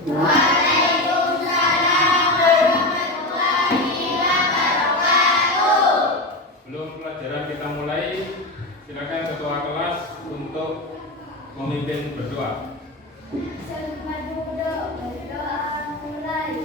Waalaikumsalam warahmatullahi wabarakatuh. Belum pelajaran kita mulai, silakan ketua kelas untuk memimpin berdoa. Selamat berdoa mulai.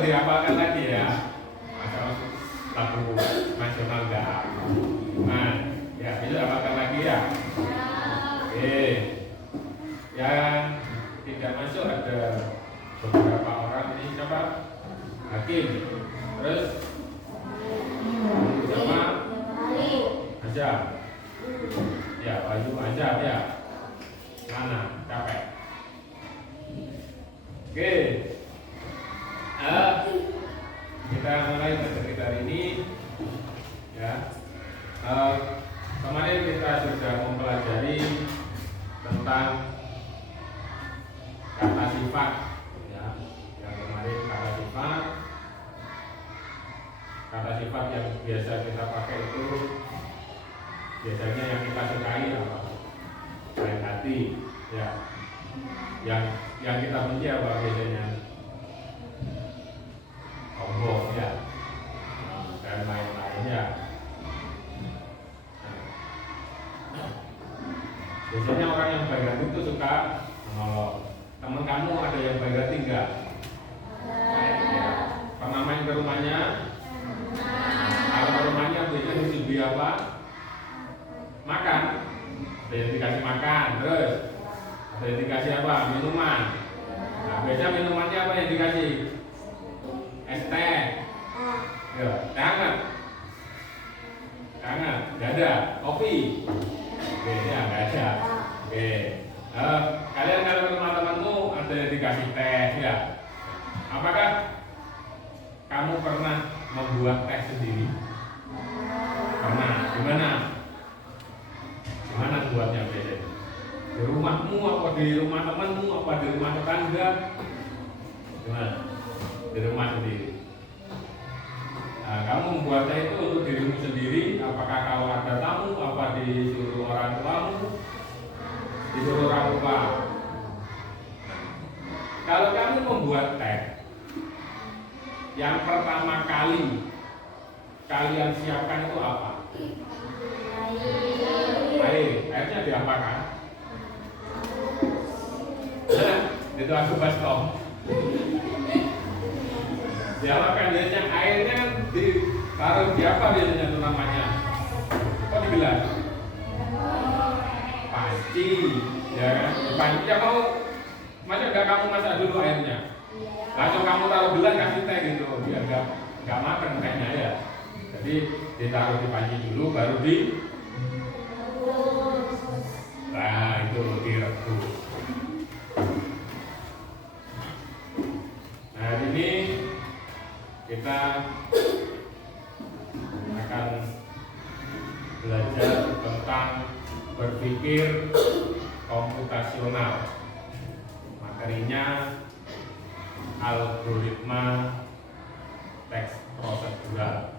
Dirapalkan lagi ya, masalah lagu nasional enggak. Nah, ya bisa dirapalkan lagi ya. Oke, yang tidak masuk ada beberapa orang ini siapa? Hakim, terus sama Azam. Ya, Bayu Azam ya. Mana? Capek. Oke. Kita mulai pada kita hari ini ya. Kemarin kita sudah mempelajari tentang kata sifat ya. Yang kemarin kata sifat yang biasa kita pakai itu biasanya yang kita sukai apa? Baik hati ya. Yang kita benci apa biasanya? Sombong ya, dan lain-lainnya. Biasanya orang yang baik hati itu suka menolong. Teman kamu ada yang baik hati enggak? Ya. Pernah main ke rumahnya? Kalau ke rumahnya biasanya disuguhi apa? Makan. Ada yang dikasih makan, terus ada yang dikasih apa? Minuman. Nah, biasanya minumannya apa yang dikasih? Es teh. Ya, teh hangat. Hangat, enggak ada. Kopi. Oke, ya enggak ada. Oke. Kalian kalau ke rumah temanmu ada yang dikasih teh, ya. Apakah kamu pernah membuat teh sendiri? Pernah. Gimana? Gimana buatnya biasanya? Di rumahmu apa di rumah temanmu apa di rumah tetangga? Gimana? Di rumah sendiri. Nah, kamu membuat teh itu untuk dirimu sendiri? Apakah kalau ada tamu? Apa disuruh orang tuamu? Disuruh orang tua? Kalau kamu membuat teh, yang pertama kali kalian siapkan itu apa? Air. Airnya diapakan? Nah, itu aku pas Tom. Diapakan biasanya airnya kan ditaruh di apa biasanya itu namanya? Kok di gelas? Panci, ya kan? Panci ya mau, masa enggak kamu masak dulu airnya? Langsung kamu taruh gelas kasih teh gitu, biar enggak makan tehnya ya. Jadi ditaruh di panci dulu, baru di. Nah itu direbus. Nah ini kita akan belajar tentang berpikir komputasional. Materinya algoritma teks prosedural.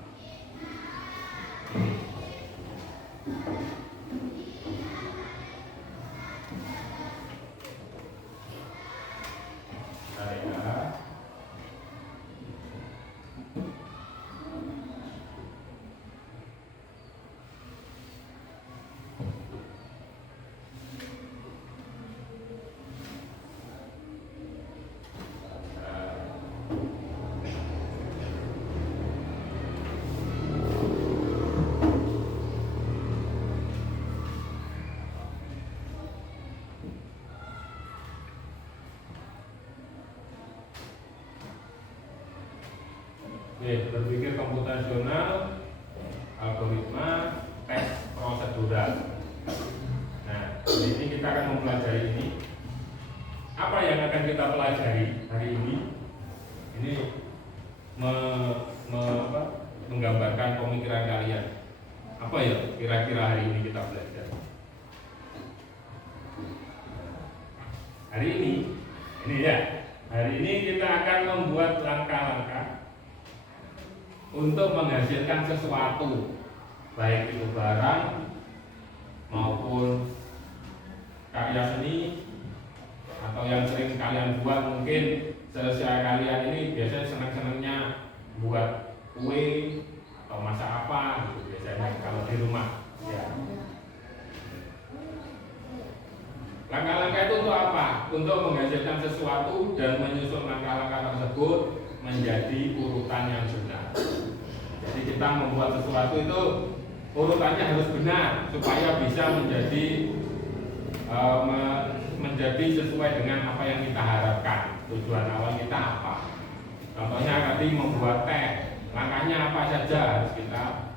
Berpikir komputasional, algoritma, teks prosedural. Nah, ini kita akan mempelajari ini. Apa yang akan kita pelajari hari ini? Ini menggambarkan pemikiran kalian. Apa ya kira-kira hari ini kita belajar? Hari ini ya. Hari ini kita akan membuat langkah-langkah untuk menghasilkan sesuatu, baik itu barang maupun karya seni atau yang sering kalian buat. Mungkin selesai kalian ini biasanya senang-senangnya buat kue atau masak apa gitu biasanya kalau di rumah ya. Langkah-langkah itu untuk apa? Untuk menghasilkan sesuatu dan menyusun langkah-langkah tersebut menjadi urutan yang benar. Jadi kita membuat sesuatu itu urutannya harus benar supaya bisa menjadi sesuai dengan apa yang kita harapkan. Tujuan awal kita apa? Contohnya tadi membuat teh, langkahnya apa saja harus kita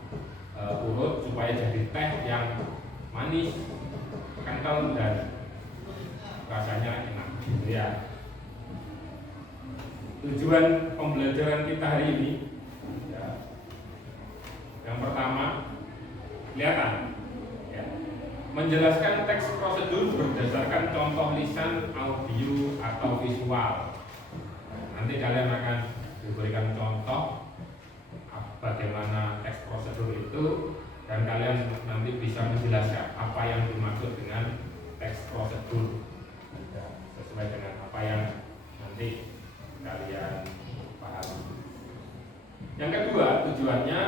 urut supaya jadi teh yang manis, kental dan rasanya enak. Ya. Tujuan pembelajaran kita hari ini ya, yang pertama kelihatan ya, menjelaskan teks prosedur berdasarkan contoh lisan, audio atau visual. Nanti kalian akan diberikan contoh bagaimana teks prosedur itu dan kalian nanti bisa menjelaskan apa yang dimaksud dengan teks prosedur ya, sesuai dengan apa yang nanti kalian paham. Yang kedua, tujuannya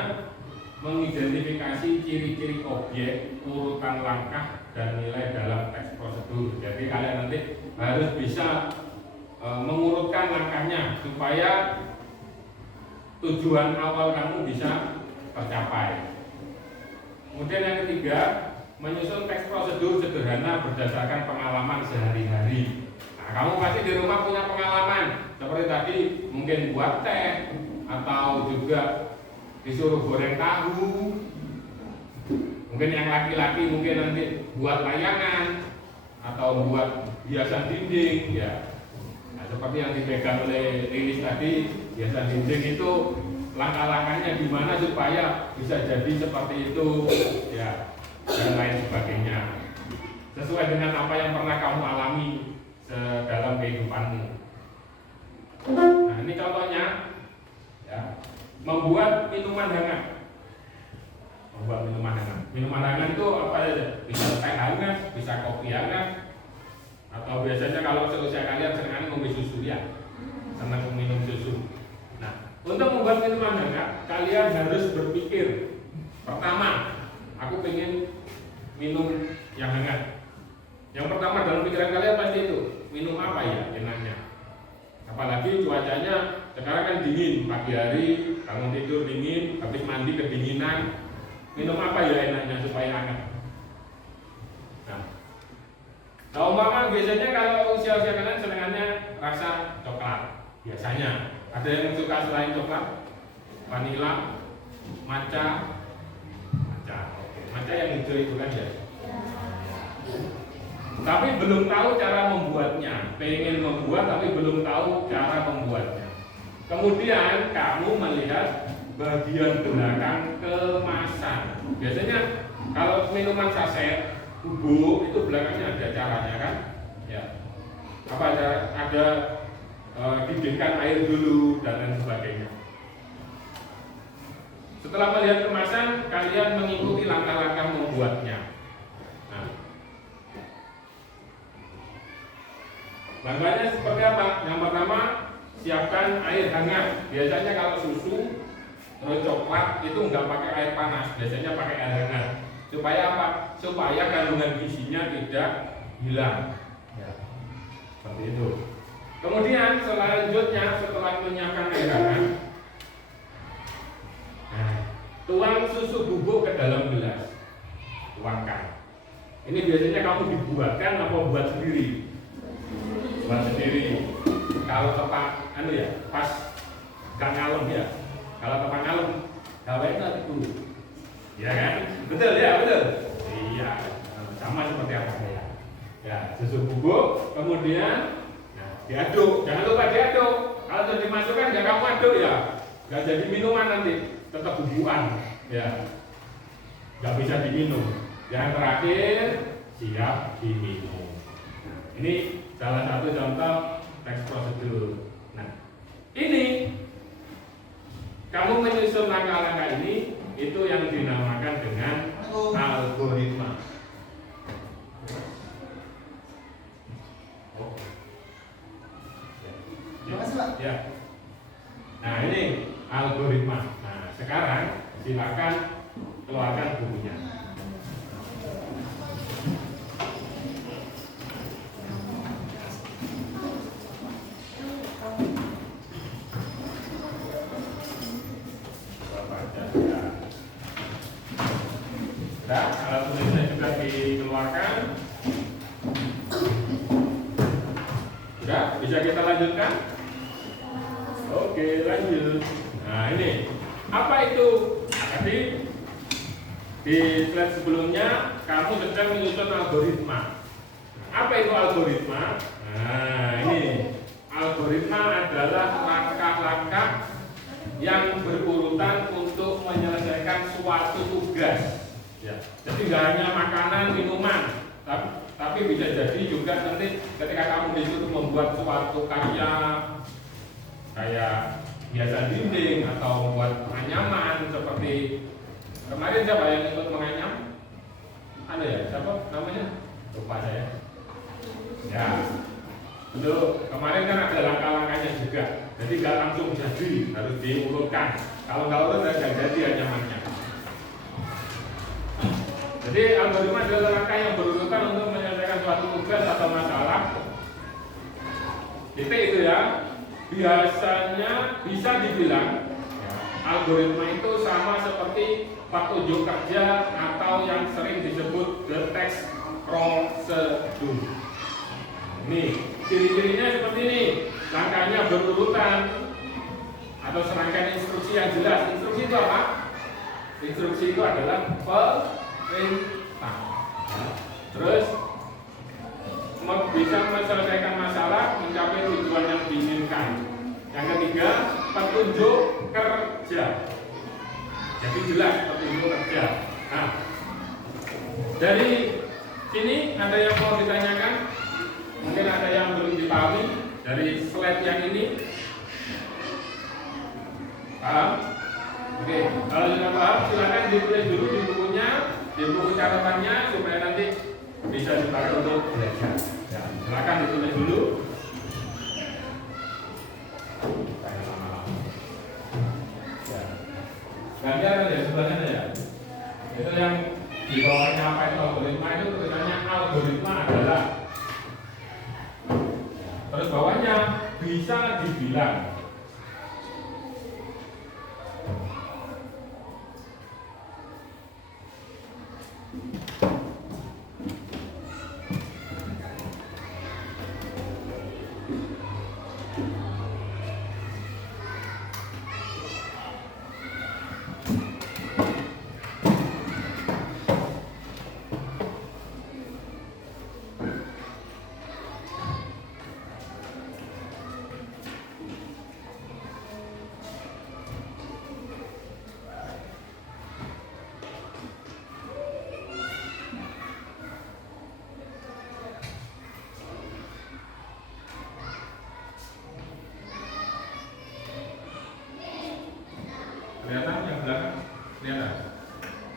mengidentifikasi ciri-ciri objek, urutan langkah, dan nilai dalam teks prosedur. Jadi kalian nanti harus bisa mengurutkan langkahnya supaya tujuan awal kamu bisa tercapai. Kemudian yang ketiga, menyusun teks prosedur sederhana berdasarkan pengalaman sehari-hari. Nah, kamu pasti di rumah punya pengalaman seperti tadi, mungkin buat teh atau juga disuruh goreng tahu. Mungkin yang laki-laki mungkin nanti buat layangan atau buat hiasan dinding, ya. Nah, seperti yang dipegang oleh Lilis tadi, hiasan dinding itu langkah-langkahnya gimana supaya bisa jadi seperti itu, ya, dan lain sebagainya. Sesuai dengan apa yang pernah kamu alami dalam kehidupanmu. Nah, ini contohnya, ya, membuat minuman hangat. Membuat minuman hangat. Minuman hangat itu apa saja? Bisa teh hangat, bisa kopi hangat, atau biasanya kalau seusia kalian seringkali ngombe susu, ya, senang minum susu. Nah, untuk membuat minuman hangat, kalian harus berpikir. Pertama, aku pengen minum yang hangat. Yang pertama dalam pikiran kalian pasti itu, minum apa ya enaknya? Apalagi cuacanya sekarang kan dingin, pagi hari bangun tidur dingin, habis mandi kedinginan. Minum apa ya enaknya supaya hangat? Nah, kalau umpama biasanya kalau usia-usia kalian senangannya rasa coklat. Biasanya ada yang suka selain coklat, vanila, matcha. Matcha yang hijau itu kan, ya. Tapi belum tahu cara membuatnya. Pengen membuat tapi belum tahu cara membuatnya. Kemudian kamu melihat bagian belakang kemasan. Biasanya kalau minuman saset, bubuk itu belakangnya ada caranya kan? Ya. Apa ada didinginkan air dulu dan lain sebagainya. Setelah melihat kemasan, kalian mengikuti langkah-langkah membuatnya. Nah, langkahnya seperti apa? Yang pertama, siapkan air hangat. Biasanya kalau susu terus coklat itu nggak pakai air panas, biasanya pakai air hangat. Supaya apa? Supaya kandungan gizinya tidak hilang. Ya, seperti itu. Kemudian selanjutnya setelah menyiapkan air hangat, tuang susu bubuk ke dalam gelas. Tuangkan. Ini biasanya kamu dibuatkan atau buat sendiri? Buat sendiri. Kalau tepat, pas gak ngalem, ya. Kalau tepat ngalem, gawain itu. Ya kan? Betul ya, betul. Iya. Sama seperti apa ya? Ya, susu bubuk, kemudian diaduk. Jangan lupa diaduk. Kalau sudah dimasukkan, jangan kamu aduk, ya. Gak jadi minuman nanti. Tetap bubuan, ya, nggak bisa diminum. Yang terakhir siap diminum. Ini salah satu contoh teks prosedur. Nah, ini kamu menyusun langkah-langkah ini, itu yang dinamakan dengan algoritma. Ya. Nah, ini algoritma. Sekarang silakan keluarkan bukunya. Sudah, alat tulisnya juga dikeluarkan. Sudah, bisa kita lanjutkan? Oke, lanjut. Nah, ini apa itu? Tadi di slide sebelumnya kamu sedang menyusun algoritma. Apa itu algoritma? Nah, ini algoritma adalah langkah-langkah yang berurutan untuk menyelesaikan suatu tugas. Ya. Jadi nggak hanya makanan, minuman, tapi bisa jadi juga nanti ketika kamu disuruh membuat suatu karya kayak hiasan dinding atau membuat anyaman seperti kemarin siapa yang ikut menganyam? Ada ya? Siapa namanya? Lupa saya. Ya, betul. Kemarin kan ada langkah-langkahnya juga. Jadi nggak langsung jadi, harus diurutkan. Kalau nggak urut nggak jadi anyamannya. Jadi algoritma adalah langkah yang berurutan untuk menyelesaikan suatu tugas atau masalah. Titik itu ya. Biasanya bisa dibilang ya, algoritma itu sama seperti petunjuk kerja atau yang sering disebut the text procedure. Nih, ciri-cirinya seperti ini. Langkahnya berurutan atau serangkaian instruksi yang jelas. Instruksi itu apa? Instruksi itu adalah perintah. Terus bisa menyelesaikan masalah, mencapai tujuan yang diinginkan. Yang ketiga, petunjuk kerja. Jadi jelas petunjuk kerja. Nah, dari sini ada yang mau ditanyakan? Mungkin ada yang belum dipahami dari slide yang ini. Paham? Oke, kalau sudah paham silakan ditulis dulu di bukunya, di buku catatannya supaya nanti bisa dipakai untuk belajar. Ya, silakan ditulis dulu. Ya. Gantian ya sebelahnya ya. Itu yang di bawahnya apa itu algoritma itu tulisannya algoritma adalah. Terus bawahnya bisa dibilang. Kelihatan yang belakang? Kelihatan?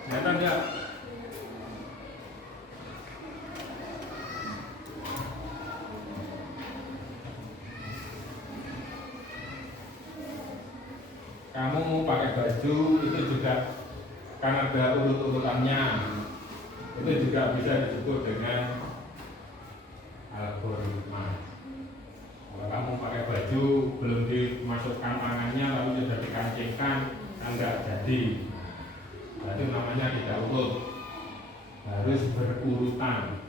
Kelihatan ya? Kamu pakai baju itu juga karena ada urut-urutannya, itu juga bisa disebut dengan algoritma. Kalau kamu pakai baju belum dimasukkan tangannya lalu sudah dikancingkan, enggak jadi. Berarti namanya tidak urut, harus berurutan.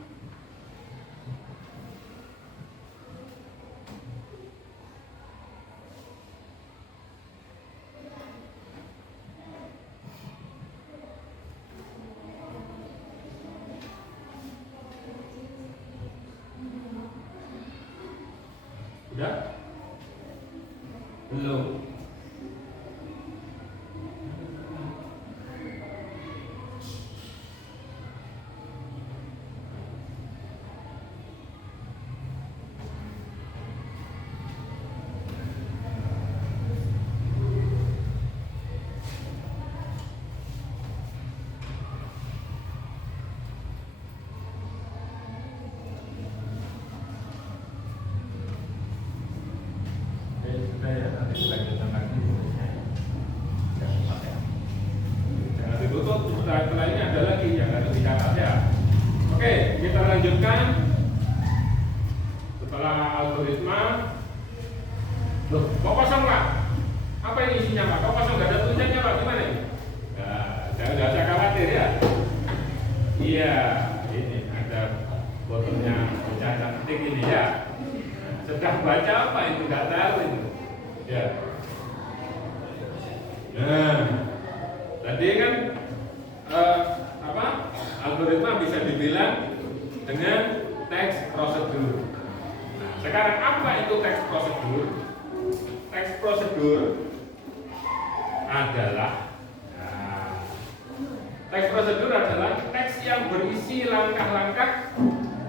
Udah? Belum? Jangan ditutup, setelah ini ada lagi yang harus dicatat ya. Oke, kita lanjutkan. Setelah algoritma, loh, kok kosong Pak? Apa ini isinya Pak? Kok kosong? Gak ada tulisannya Pak? Gimana ini? Nah, jangan usah khawatir ya. Iya, ini ada botolnya baca cantik ini ya. Sedang baca apa itu? Gak tahu itu. Ya. Nah, tadi kan algoritma bisa dibilang dengan text procedure. Nah, sekarang apa itu text procedure? Text procedure adalah text procedure adalah teks yang berisi langkah-langkah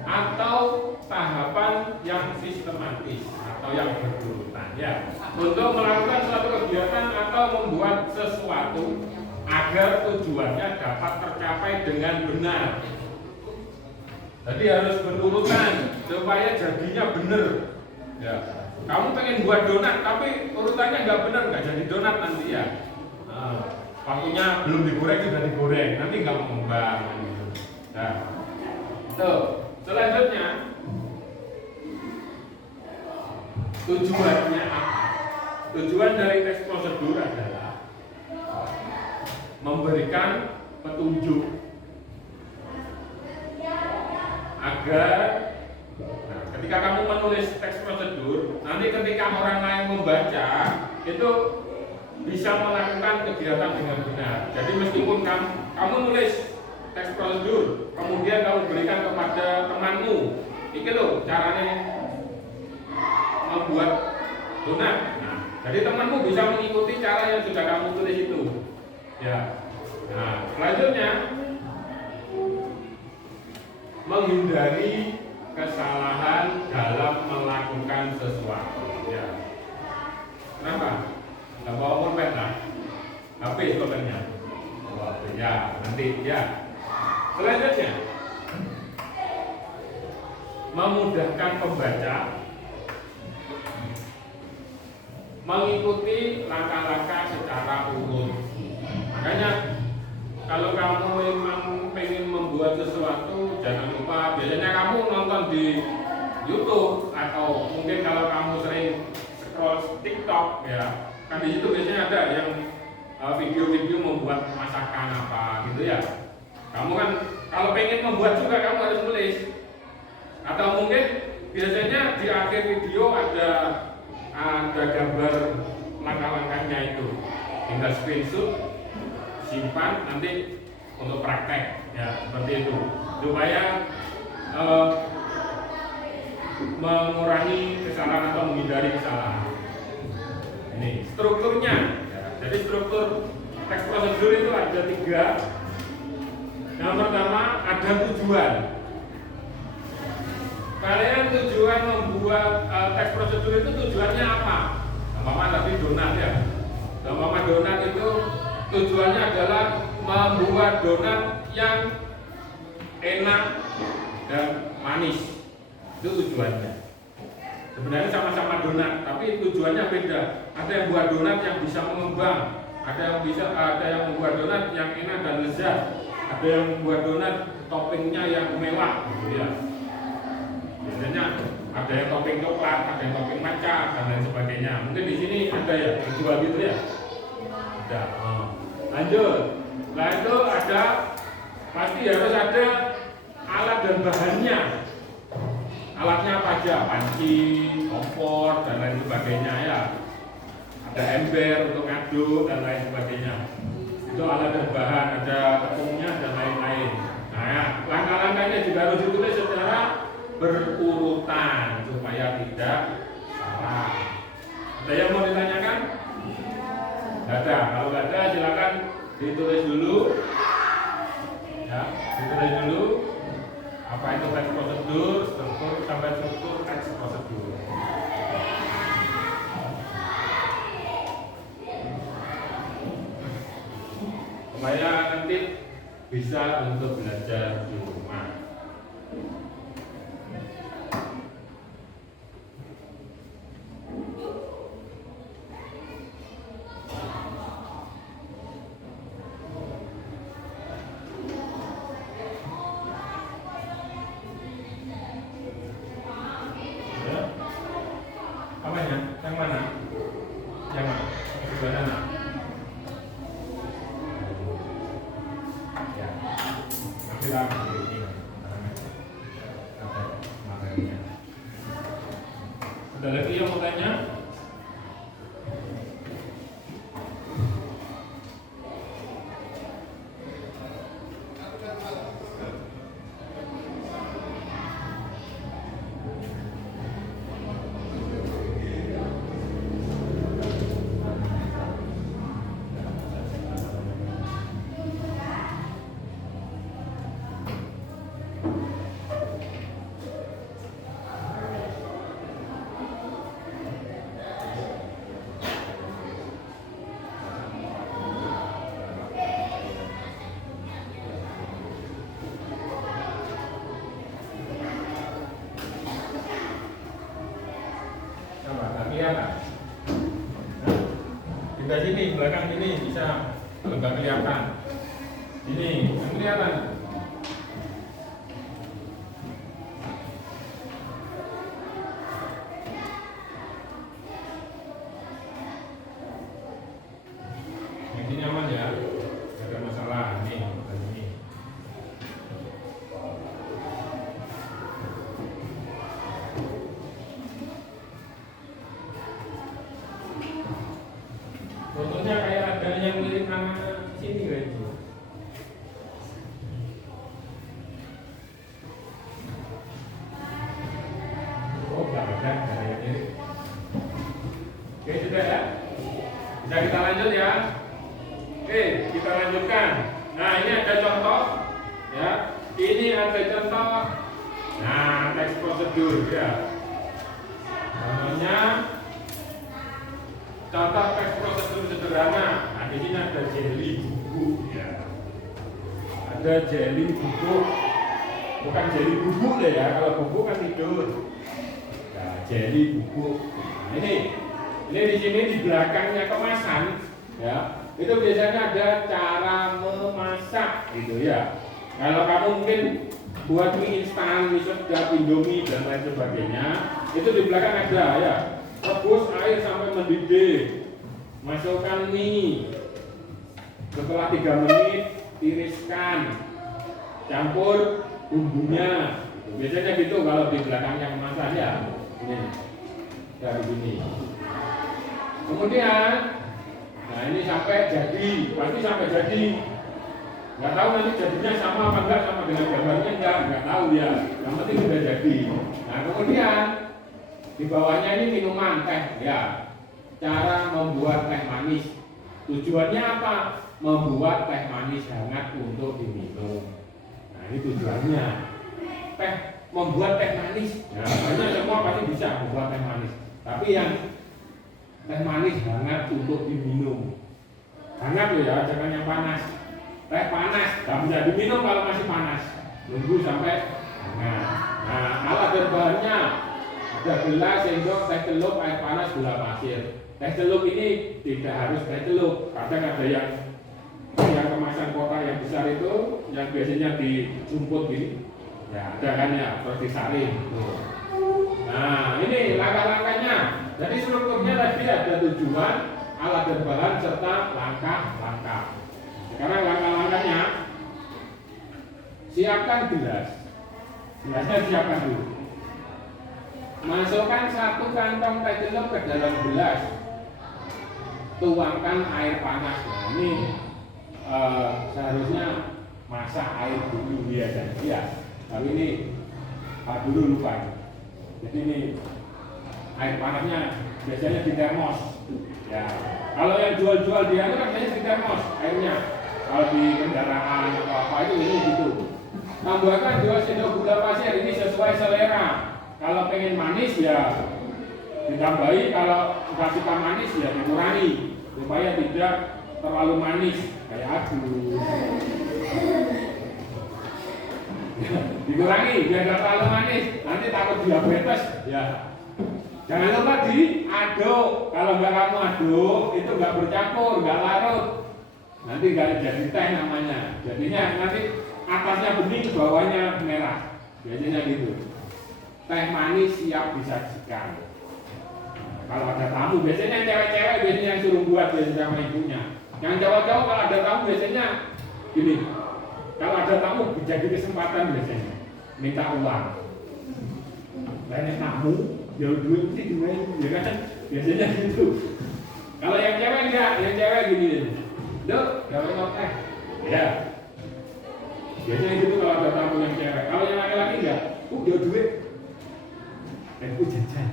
atau tahapan yang sistematis atau yang berurutan ya untuk melakukan suatu kegiatan atau membuat sesuatu agar tujuannya dapat tercapai dengan benar. Jadi harus berurutan supaya jadinya benar. Ya. Kamu pengen buat donat tapi urutannya nggak benar, nggak jadi donat nanti ya. Waktunya belum digoreng sudah digoreng, nanti nggak mengembang. Gitu. Nah, tuh, selanjutnya tujuannya apa? Tujuan dari teks prosedur adalah memberikan petunjuk agar ketika kamu menulis teks prosedur, nanti ketika orang lain membaca itu bisa melakukan kegiatan dengan benar. Jadi meskipun kamu nulis teks prosedur, kemudian kamu berikan kepada temanmu, ini loh caranya membuat donat. Nah, jadi temanmu bisa mengikuti cara yang sudah kamu tulis itu. Ya. Nah, selanjutnya menghindari kesalahan dalam melakukan sesuatu. Ya. Kenapa? Nggak bawa pulpen lah. Habis pulpennya. Ya, nanti ya. Selanjutnya memudahkan pembaca mengikuti langkah-langkah secara urut. Makanya kalau kamu memang pengen membuat sesuatu, jangan lupa biasanya kamu nonton di YouTube atau mungkin kalau kamu sering scroll TikTok ya, kan di situ biasanya ada yang video-video membuat masakan apa gitu ya. Kamu kan kalau pengen membuat juga kamu harus tulis. Atau mungkin biasanya di akhir video ada gambar langkah-langkahnya itu. Tinggal screenshot, simpan nanti untuk praktek ya seperti itu. Supaya mengurangi kesalahan atau menghindari kesalahan. Ini strukturnya. Ya. Jadi struktur teks prosedur itu ada 3. Yang pertama ada tujuan. Kalian tujuan membuat teks prosedur itu tujuannya apa? Mama tadi donat ya. Mama donat itu tujuannya adalah membuat donat yang enak dan manis. Itu tujuannya. Sebenarnya sama-sama donat, tapi tujuannya beda. Ada yang buat donat yang bisa mengembang, ada yang membuat donat yang enak dan lezat, ada yang membuat donat toppingnya yang mewah, gitu ya. Biasanya ada yang topping coklat, ada yang topping matcha dan lain sebagainya. Mungkin di sini ada ya dijual gitu ya. Ada. Lanjut. Nah itu ada pasti harus ada alat dan bahannya. Alatnya apa aja? Panci, kompor dan lain sebagainya ya. Ada ember untuk ngaduk dan lain sebagainya. Itu alat dan bahan, ada tepungnya dan lain-lain. Nah ya, langkah-langkahnya juga harus ditulis secara berurutan supaya tidak salah. Ada yang mau ditanyakan? Tidak ada. Kalau tidak ada silakan ditulis dulu. Ya, ditulis dulu. Apa itu teks prosedur, struktur sampai struktur teks prosedur. Supaya nanti bisa untuk belajar di rumah. Yang mana? Yang mana? Sebelah mana? Ya. Nanti lah ini. Materinya. Ada lagi yang mau tanya? Pindah sini, belakang sini bisa, kalau nggak kelihatan. Ini, yang kelihatan. ada contoh. Nah, teks prosedur ya. Contohnya contoh teks prosedur sederhana. Nah, di sini ada jelly bubuk ya. Ada jelly bubuk. Bukan jelly bubuk deh ya. Kalau bubuk kan tidur. Nah, jelly bubuk. Nah, ini di sini di belakangnya kemasan ya. Itu biasanya ada cara memasak gitu ya. Kalau kamu mungkin buat mie instan, mie sedap, indomie dan lain sebagainya, itu di belakang ada ya. Rebus air sampai mendidih, masukkan mie. Setelah 3 menit, tiriskan, campur bumbunya. Biasanya gitu kalau di belakangnya kemasan ya. Ini dari sini. Kemudian, nah ini sampai jadi, pasti sampai jadi. Nggak tahu nanti jadinya sama apa enggak sama dengan gambarnya nggak tahu ya. Yang penting sudah jadi. Nah kemudian di bawahnya ini minuman teh ya. Cara membuat teh manis. Tujuannya apa? Membuat teh manis hangat untuk diminum. Nah ini tujuannya. Teh membuat teh manis. Ya, banyak semua pasti bisa membuat teh manis. Tapi yang teh manis hangat untuk diminum. Hangat loh ya, jangan yang panas. Teh panas, nggak bisa diminum kalau masih panas. Nunggu sampai hangat. Nah, alat dan bahannya ada gelas, sendok, teh celup, air panas, gula pasir. Teh celup ini tidak harus teh celup. Kadang ada yang kemasan kotak yang besar itu, yang biasanya dijumput gini. Ya, ada kan ya, terus disaring. Nah, ini langkah-langkahnya. Jadi strukturnya tadi ada tujuan, alat dan bahan serta langkah-langkah. Sekarang langkah-langkahnya, siapkan gelas. Gelasnya siapkan dulu. Masukkan 1 kantong teh celup ke dalam gelas. Tuangkan air panas. Nah, ini seharusnya masak air dulu biasanya. Ya, tapi ini dulu lupa. Jadi ini air panasnya biasanya di termos. Ya, kalau yang jual-jual dia itu kan biasanya di termos airnya. Kalau di kendaraan atau apa itu ini gitu. Tambahkan 2 sendok gula pasir, ini sesuai selera. Kalau pengen manis ya ditambahi, kalau nggak suka manis ya dikurangi supaya tidak terlalu manis kayak aku. Dikurangi biar nggak terlalu manis, nanti takut diabetes ya. Jangan lupa diaduk. Kalau nggak kamu aduk itu nggak bercampur, nggak larut. Nanti nggak jadi teh namanya. Jadinya nanti atasnya bening, bawahnya merah. Biasanya gitu. Teh manis siap disajikan. Kalau ada tamu, biasanya yang cewek-cewek biasanya yang suruh buat biasanya sama ibunya. Yang cowok-cowok kalau ada tamu biasanya gini. Kalau ada tamu jadi kesempatan biasanya minta uang. Lainnya tamu, jauh duit sih gimana? Ya kan? Biasanya gitu. Kalau yang cewek enggak, yang cewek gini. Dok, gawe teh. Ya. Biasanya gitu kalau ada tamu yang cewek. Kalau yang laki-laki enggak, jauh duit. Aku jajan.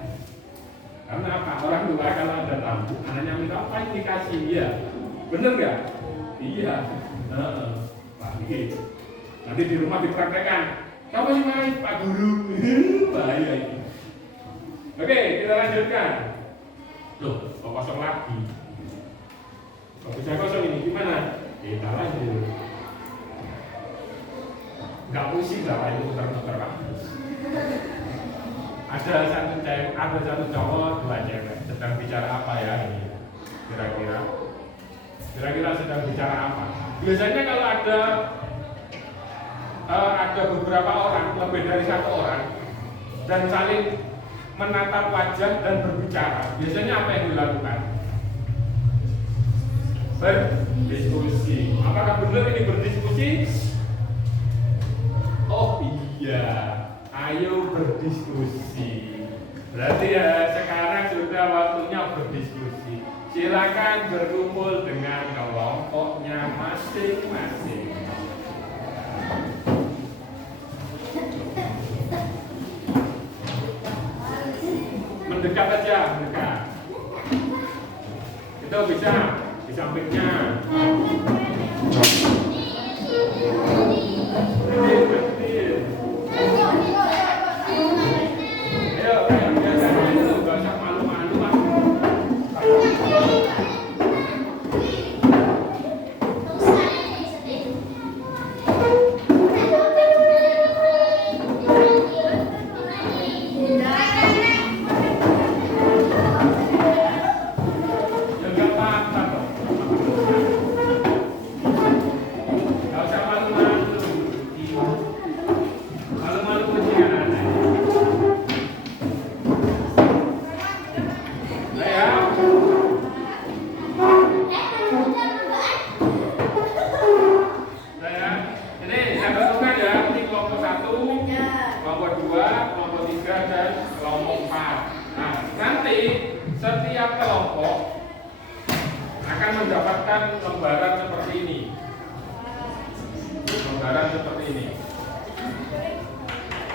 Karena apa? Orang tua kalau ada tamu, anaknya minta apa yang dikasih ya. Bener nggak? Iya. Pak Diki. Nanti di rumah dipraktekkan. Kamu sih main Pak Guru. Bahaya ini. Oke, kita lanjutkan. Loh, kok kosong lagi? Kok bisa kosong ini? Gimana? Kita lanjut. Nggak pusing lah itu muter-muter Pak. Ada satu cowok, 2 cewek. Sedang bicara apa ya ini? Kira-kira sedang bicara apa? Biasanya kalau ada beberapa orang, lebih dari 1 orang, dan saling menatap wajah dan berbicara, biasanya apa yang dilakukan? Berdiskusi. Apakah benar ini berdiskusi? Oh iya, ayo berdiskusi. Berarti ya sekarang sudah waktunya berdiskusi. Silakan berkumpul dengan kelompoknya masing-masing. Mendekat aja, mendekat. Itu bisa di sampingnya. Kecil. lembaran seperti ini.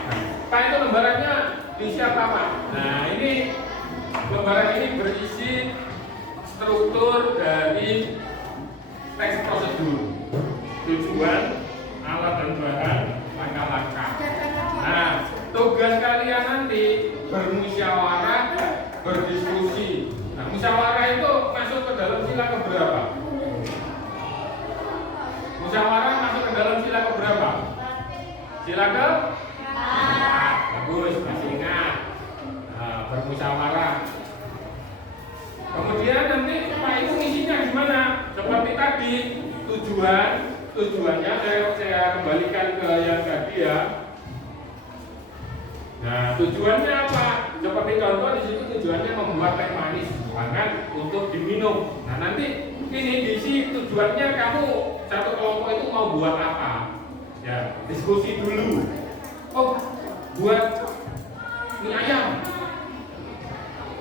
Nah, Pak itu lembarannya diisi apa Pak? Nah ini lembaran ini berisi struktur dari teks prosedur, tujuan, alat dan bahan, langkah-langkah. Nah, tugas kalian nanti bermusyawarah, berdiskusi. Nah, musyawarah itu masuk ke dalam sila keberapa? Musyawarah masuk ke dalam sila keberapa? Sila ke? Bagus, masih ingat. Nah, bermusyawarah. Kemudian nanti Pak itu isinya gimana? Seperti tadi, tujuannya saya kembalikan ke yang tadi ya. Nah, tujuannya apa? Seperti contoh di situ tujuannya membuat teh manis hangat untuk diminum. Nah, nanti ini diisi tujuannya kamu satu kelompok itu mau buat apa? Ya, diskusi dulu. Oh, buat mie ayam.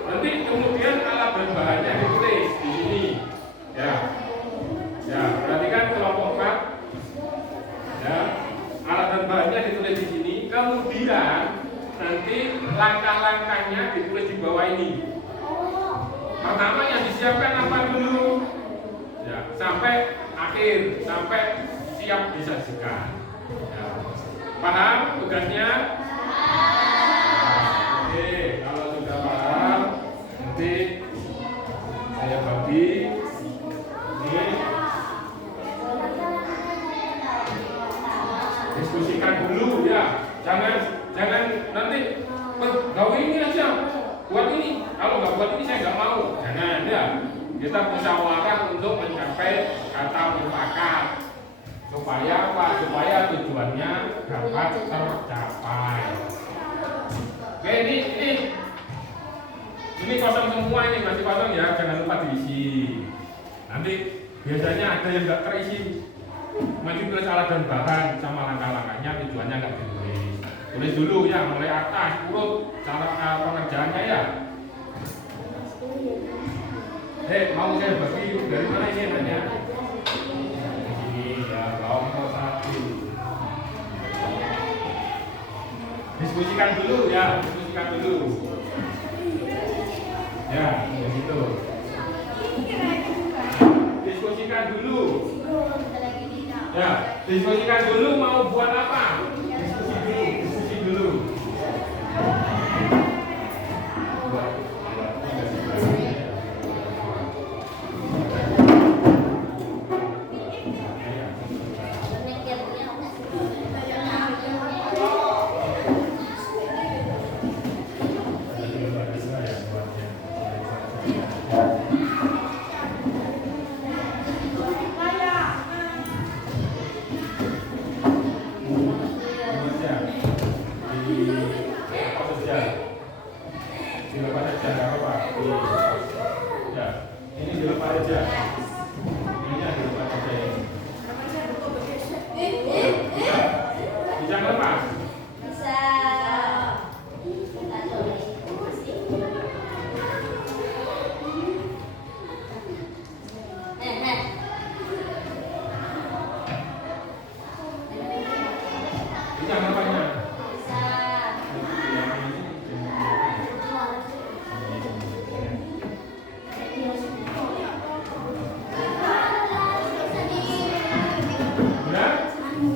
Nanti kemudian alat dan bahannya ditulis di sini. Ya, perhatikan kelompok 4. Ya, alat dan bahannya ditulis di sini. Kemudian nanti langkah-langkahnya ditulis di bawah ini. Pertama yang disiapkan apa dulu? Ya, sampai akhir, sampai siap disajikan. Ya. Paham tugasnya? Oke, kalau sudah paham, nanti saya bagi ini diskusikan dulu ya. Jangan nanti gawe ini aja, buat ini. Kalau nggak buat ini saya nggak mau. Jangan ya. Kita musyawarah untuk mencapai kata mufakat. Supaya apa? Supaya tujuannya dapat tercapai. Oke, ini kosong semua, ini masih kosong ya, jangan lupa diisi. Nanti biasanya ada yang nggak terisi, masih tulis alat dan bahan sama langkah-langkahnya, tujuannya nggak ditulis. Tulis dulu ya, mulai atas, urut cara pengerjaannya ya. Mau saya bagi dari mana ini namanya? Ini ya, kelompok 1. Diskusikan dulu ya, diskusikan dulu. Ya, begitu. Diskusikan dulu. Ya, diskusikan dulu mau buat apa? Diskusi dulu.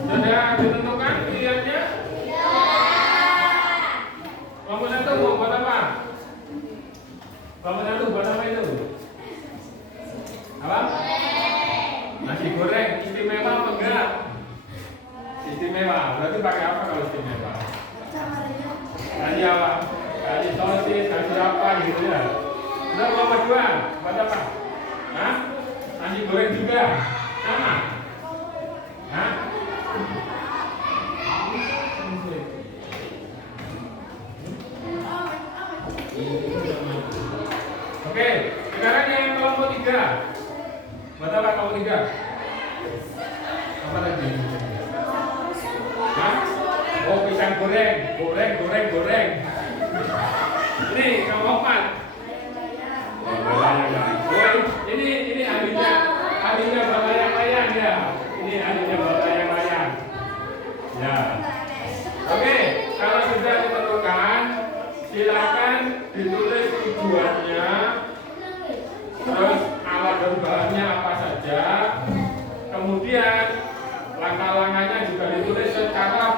Sudah ditentukan pilihannya? Kelompok 1 mau buat apa? Kelompok 1 buat apa itu? Apa? Nasi goreng. Istimewa apa enggak? Istimewa. Berarti pakai apa kalau istimewa? Kasih apa? Kasih sosis, kasih apa gitu ya? Udah kelompok 2 buat apa? Hah? Nasi goreng juga? Sama? Hah? Oke, sekarang yang kelompok 3. Buat apa kelompok 3? Apa tadi? Hah? Oh, pisang goreng. Goreng. Ini kelompok 4. Oh, ini ahlinya buat layang-layang ya. Ini ahlinya buat layang-layang.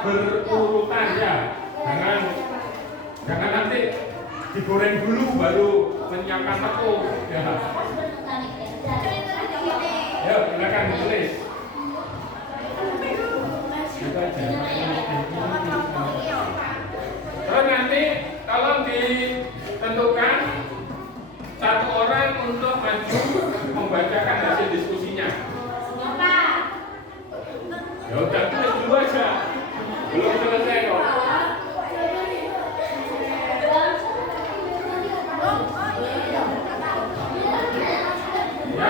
berurutan ya. Jangan nanti digoreng dulu baru menyiapkan tepung ya. Ya, silakan ditulis. Terus nanti tolong ditentukan satu orang untuk maju membacakan hasil diskusinya. Ya udah tulis dulu aja. Belum selesai kok. Ya.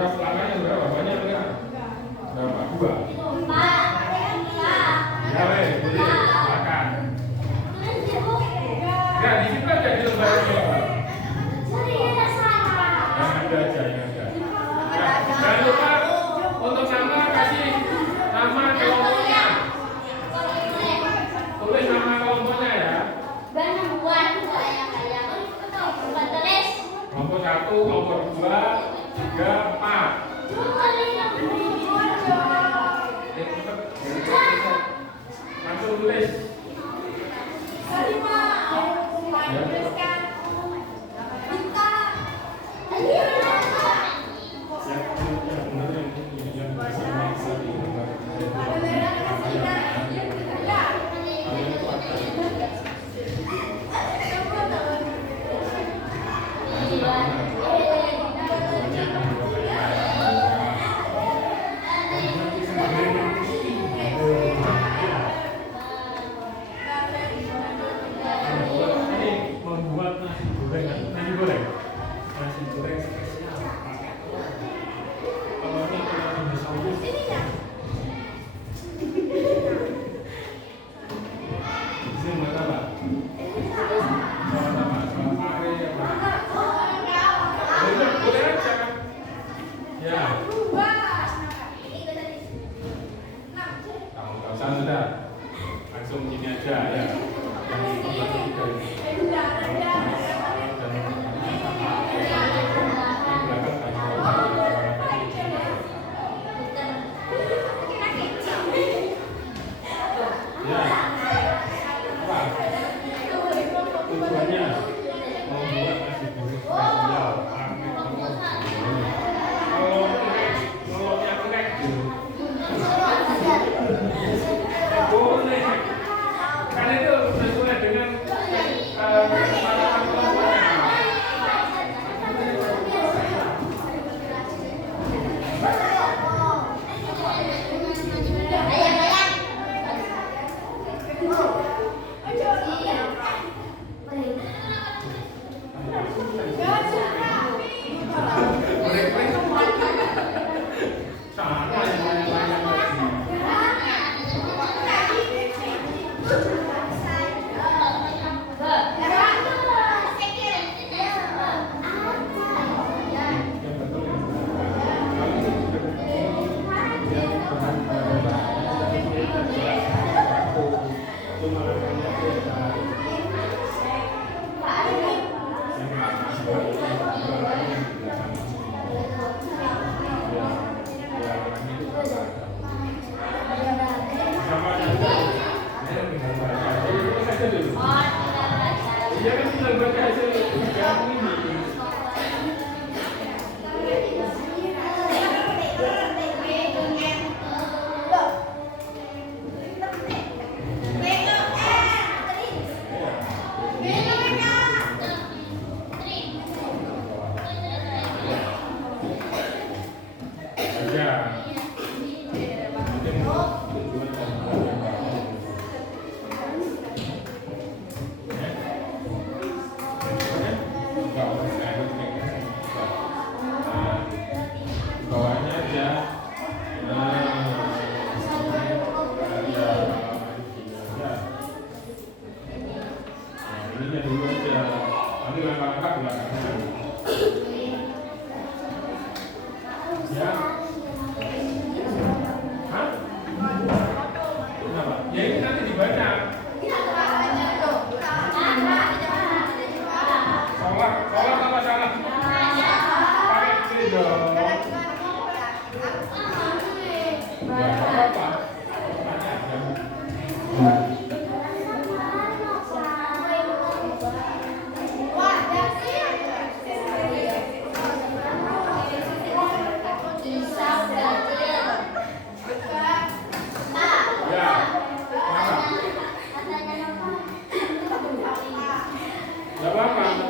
Berapa lamanya berapa? Banyak enggak? Berapa? 2. Ya weh, boleh makan. Ya di situ aja di lembar berapa? Yang ada aja, yang ada. Ya, jangan lupa untuk nama kasih nama kelompoknya. Tulis nama kelompoknya ya. Kelompok 1, kelompok 2, 3, 4. Langsung tulis. Langsung ini aja ya.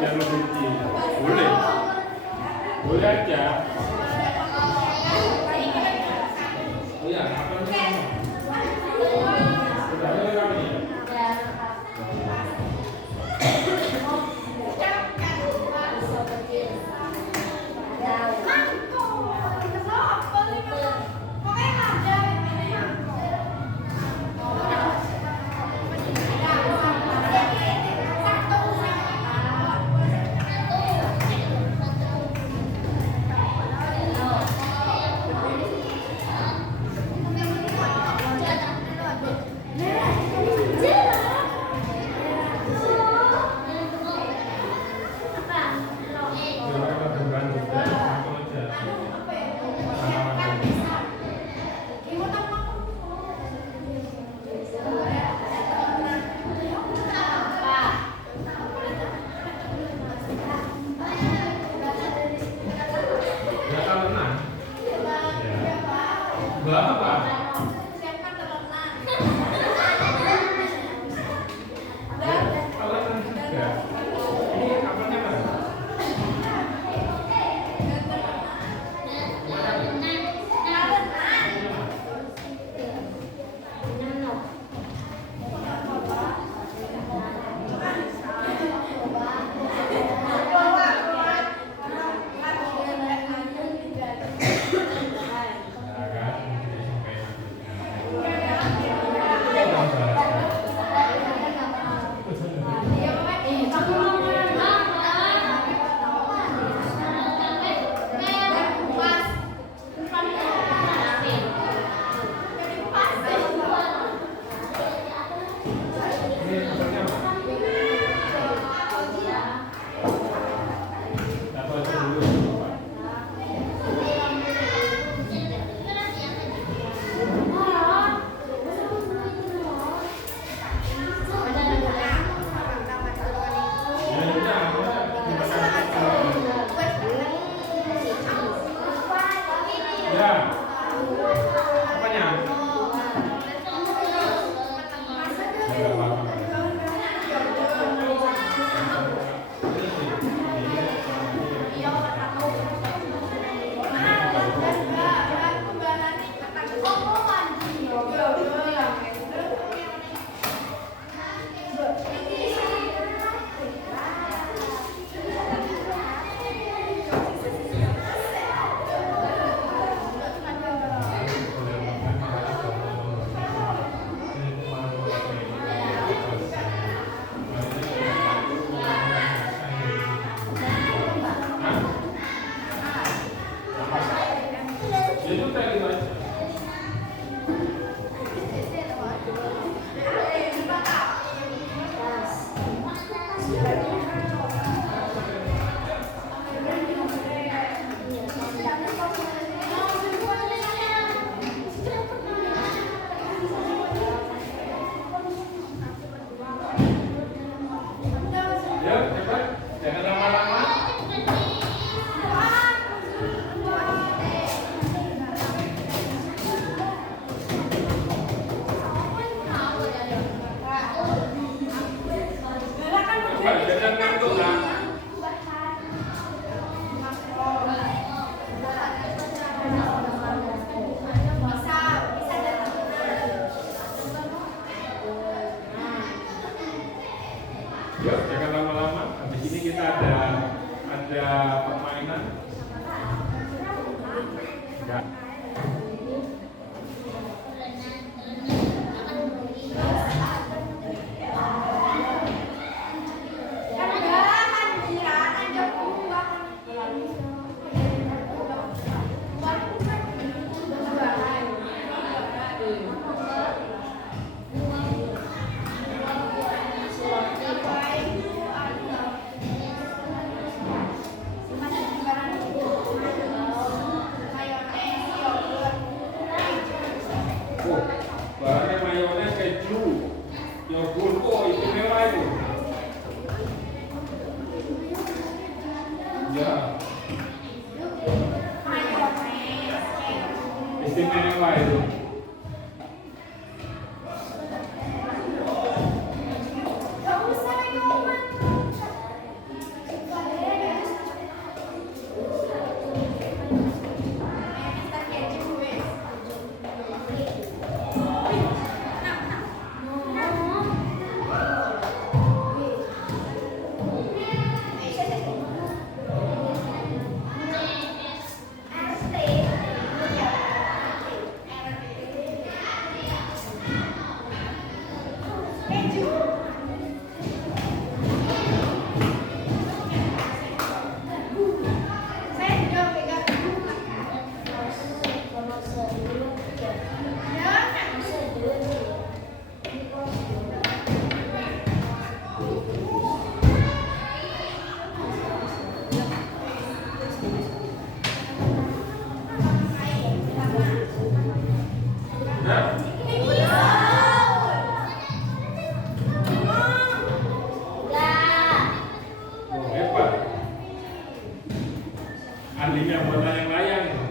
yang lebih kecil. Boleh. Boleh aja. Oh ya, apa namanya? Sudah ada kami ya? Ya, jangan lama-lama. Habis ini kita ada permainan. Ya. Bahannya mayones, keju, yogurt, oh itu mewah itu. Ya. Istimewa itu. ahlinya buat layang-layang itu.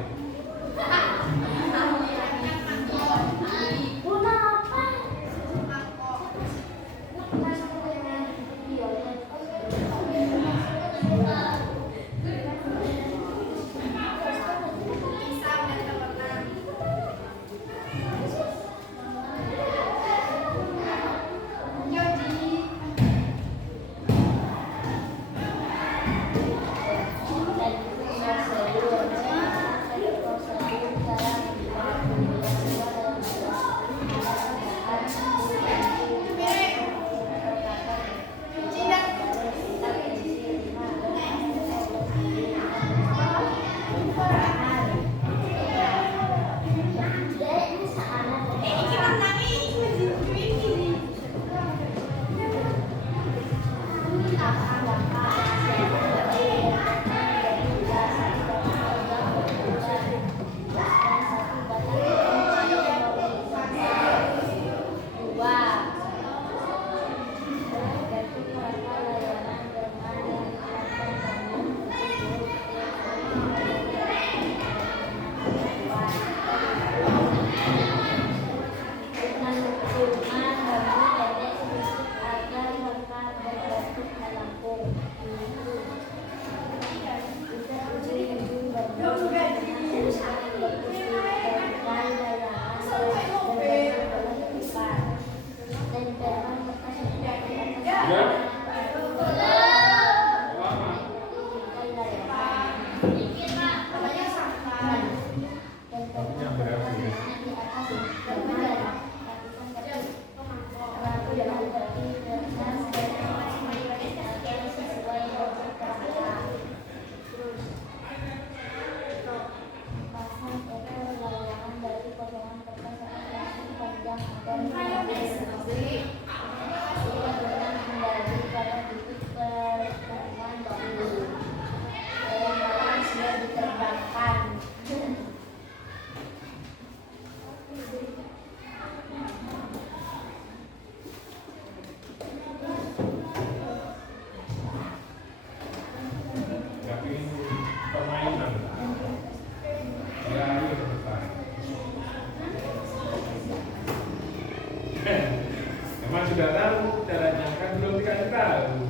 Memang sudah tahu caranya, kan belum dikasih tahu.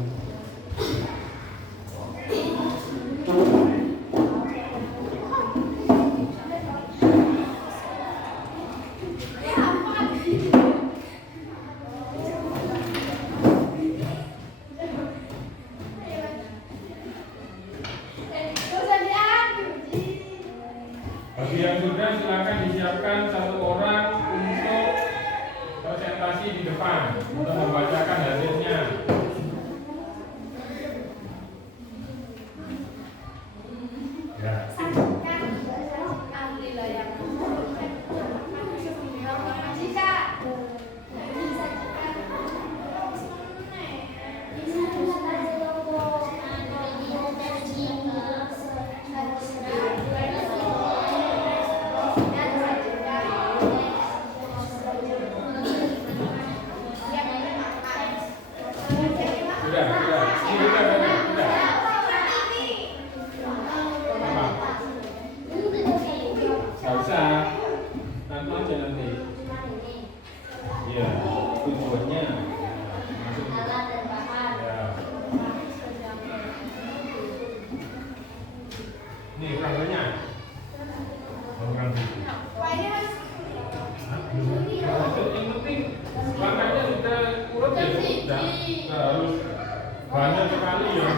Bagi yang sudah, silakan disiapkan satu orang untuk presentasi di depan untuk membacakan hasilnya. Ya. Ini rangkanya. Yang penting rangkanya sudah kurang ya, sudah harus banyak sekali ya.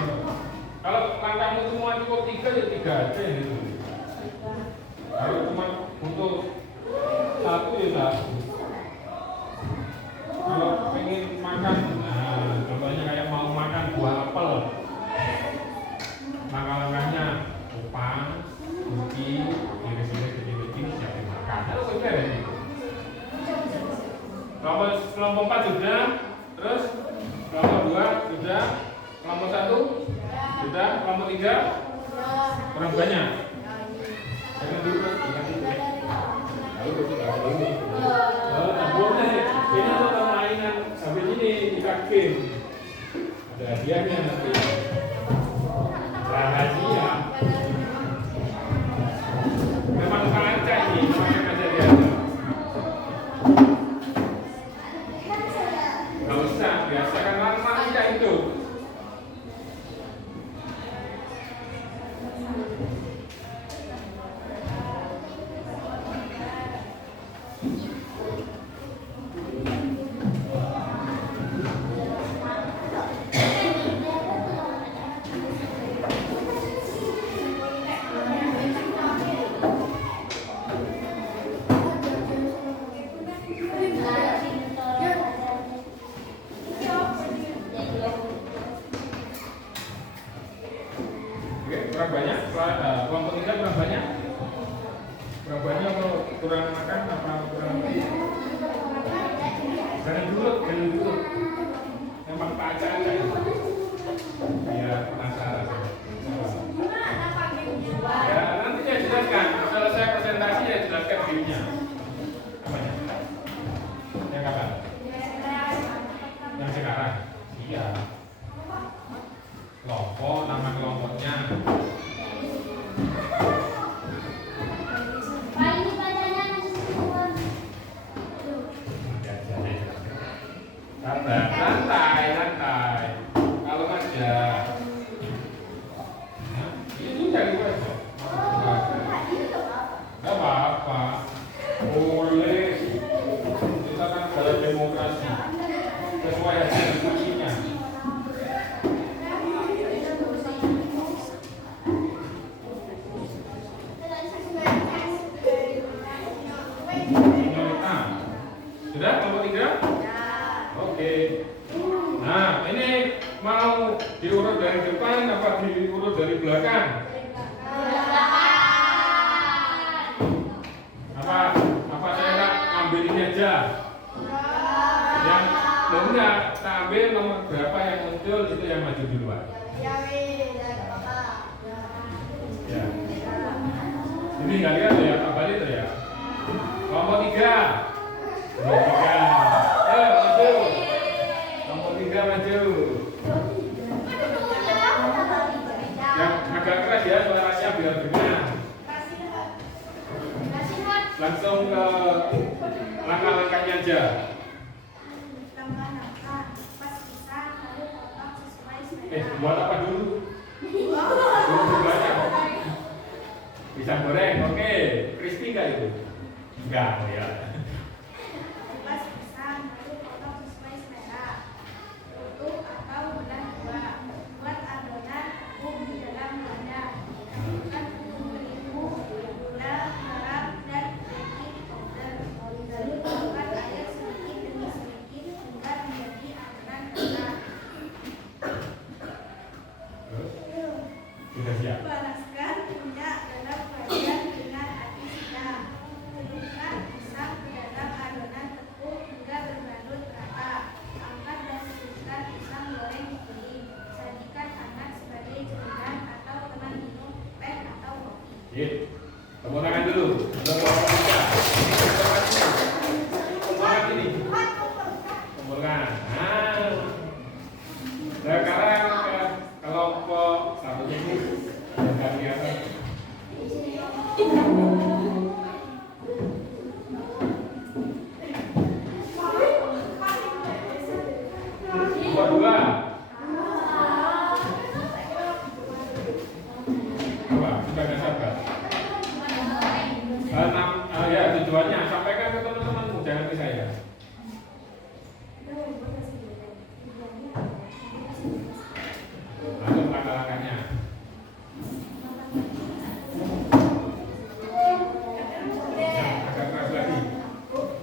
Kalau langkahmu semua cukup 3 ya 3 aja gitu. Kalau cuma untuk 1 ya 1. Kalau pengen makan, nah contohnya kayak mau makan buah apel, langkah-langkahnya kupang, cuci, iris-iris kecil-kecil, siapin makan. Lalu sudah ini. Kelompok 4 sudah, terus kelompok 2 sudah, kelompok 1 sudah, kelompok 3 kurang banyak. Jangan dulu, jangan dulu. Lalu kita ini. Boleh, ini untuk mainan sambil ini dikakin. Ada hadiahnya nanti. Rahasia. Oke, kurang banyak. Kelompok 3 kurang banyak. Kurang banyak atau kurang makan apa kurang jangan dulu. Memang baca aja. Biar penasaran. Ya, nanti saya jelaskan. Selesai presentasi saya jelaskan gamenya. Apanya? Yang kapan? Yang sekarang. Iya. Kelompok, nama kelompoknya. Pak, ini bacanya semua. Santai. Kalau aja. Itu jadi besok. Gak apa-apa. Boleh. Kita kan dalam demokrasi. Sesuai hasil diskusinya. Sudah kelompok 3? Oke. Nah, ini mau diurut dari depan apa diurut dari belakang? Apa saya ambil ini aja? Yang enggak, tak ambil nomor berapa yang muncul itu yang maju duluan. Ya. Ini nggak lihat ya, tak balik tuh ya. Kelompok 3. Maju. Nomor 3 maju. Yang agak keras ya suaranya biar dengar. Langsung ke langkah-langkahnya aja. Buat apa dulu? Banyak. Pisang goreng, oke. Crispy nggak itu? Enggak, ya. Sudah siap. Panaskan minyak dalam wajan dengan api sedang. Celupkan pisang ke dalam adonan tepung hingga berbalut rata. Angkat dan tiriskan pisang goreng digiling. Sajikan hangat sebagai cemilan atau teman minum teh atau kopi. Tepuk tangan dulu. Semangat ini. Tepuk tangan. Sekarang kelompok satunya ini yang kelihatan. Nomor 2. Apa? Sudah ada sabar. Ya tujuannya sampaikan ke teman-temanmu, jangan ke saya. Langsung langkah-langkahnya. Agak keras lagi.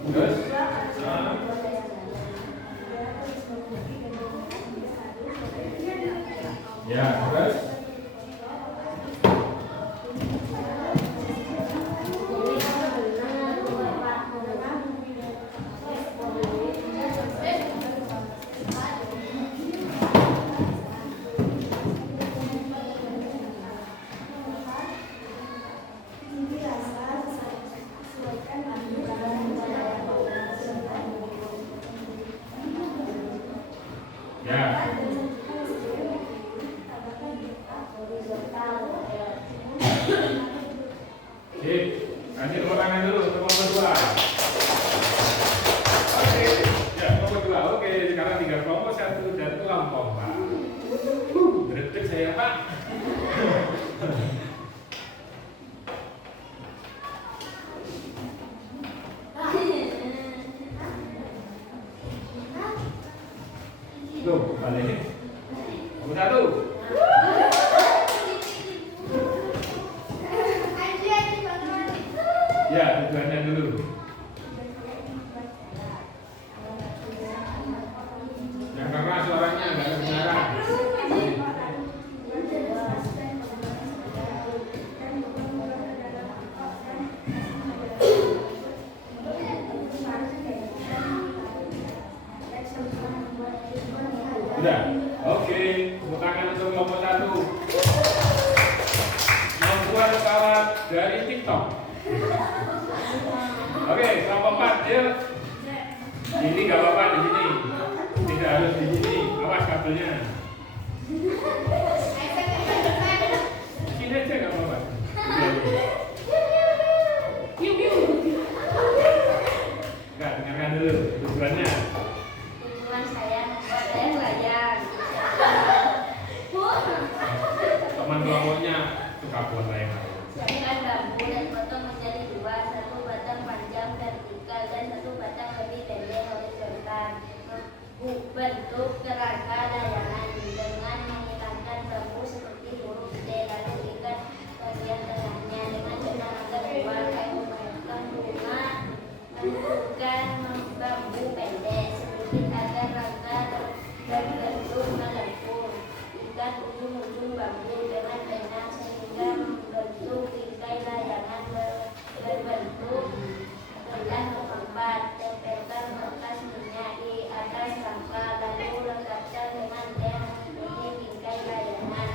Terus. Ya, terus. Ya. Sip, kasih tepuk tangan dulu untuk nomor 2. Oke, ya nomor 2. Oke, sekarang 3 kelompok, 1 dan kelompok Pak. Berdek saya Pak. dari TikTok. Oke, kelompok 4 dia ini nggak apa-apa di sini, tidak harus di sini. Awas kabelnya. Sini aja nggak apa-apa. Enggak, dengarkan dulu tujuannya. Tujuan saya belajar. Teman kelompoknya suka buat layangan. Siapkan bambu dan potong menjadi 2, 1 batang panjang vertikal dan 1 batang lebih pendek horizontal. Bentuk kerangka layangan dengan menghilangkan bambu seperti huruf D, lalu ikat bagian tengahnya dengan benang agar keluar kain memainkan bunga, menentukan bambu pendek sedikit agar rangka berbentuk melengkung. Ikat ujung-ujung bambu dengan benang sehingga membentuk bingkai layangan berbentuk belah mengempat. Tempelkan bekas minyak di atas rangka, lalu lekatkan dengan lem ini bingkai layangan.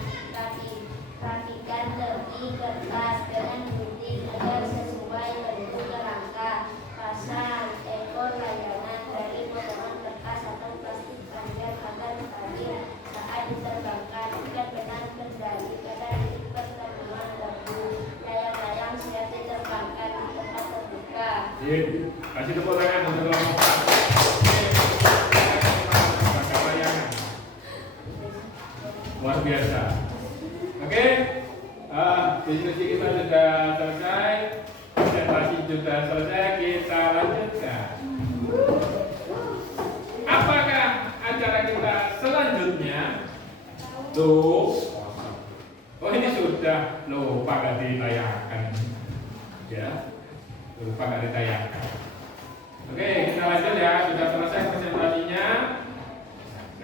Rapikan tepi kertas dengan gunting agar sesuai bentuk kerangka. Pasang ekor layangan dari potongan kertas atau plastik panjang agar stabil saat diterbangkan. Ikat benang kendali pada titik pertemuan bambu. Layang-layang siap diterbangkan di tempat terbuka. Kasih tepuk tangan untuk kelompok 4. Layangan. Luar biasa. Oke, diskusi kita sudah selesai, presentasi sudah selesai, kita lanjutkan. Apakah acara kita selanjutnya? Oh ini sudah lupa gak ditayangkan, ya, lupa gak ditayangkan. Oke, kita lanjut ya, sudah selesai presentasinya.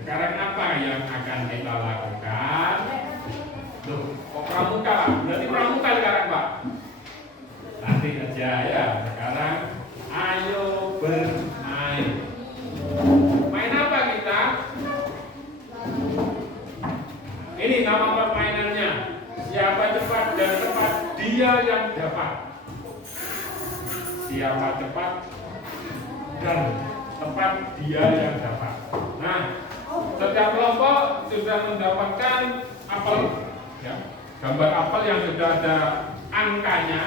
Sekarang apa yang akan kita lakukan? Kok pramuka? Berarti pramuka sekarang, Pak. Nanti aja ya. Sekarang ayo bermain. Main apa kita? Ini nama permainannya. Siapa cepat dan tepat, dia yang dapat. Siapa cepat dan tepat, dia yang dapat. Nah, setiap kelompok sudah mendapatkan apel, ya, gambar apel yang sudah ada angkanya,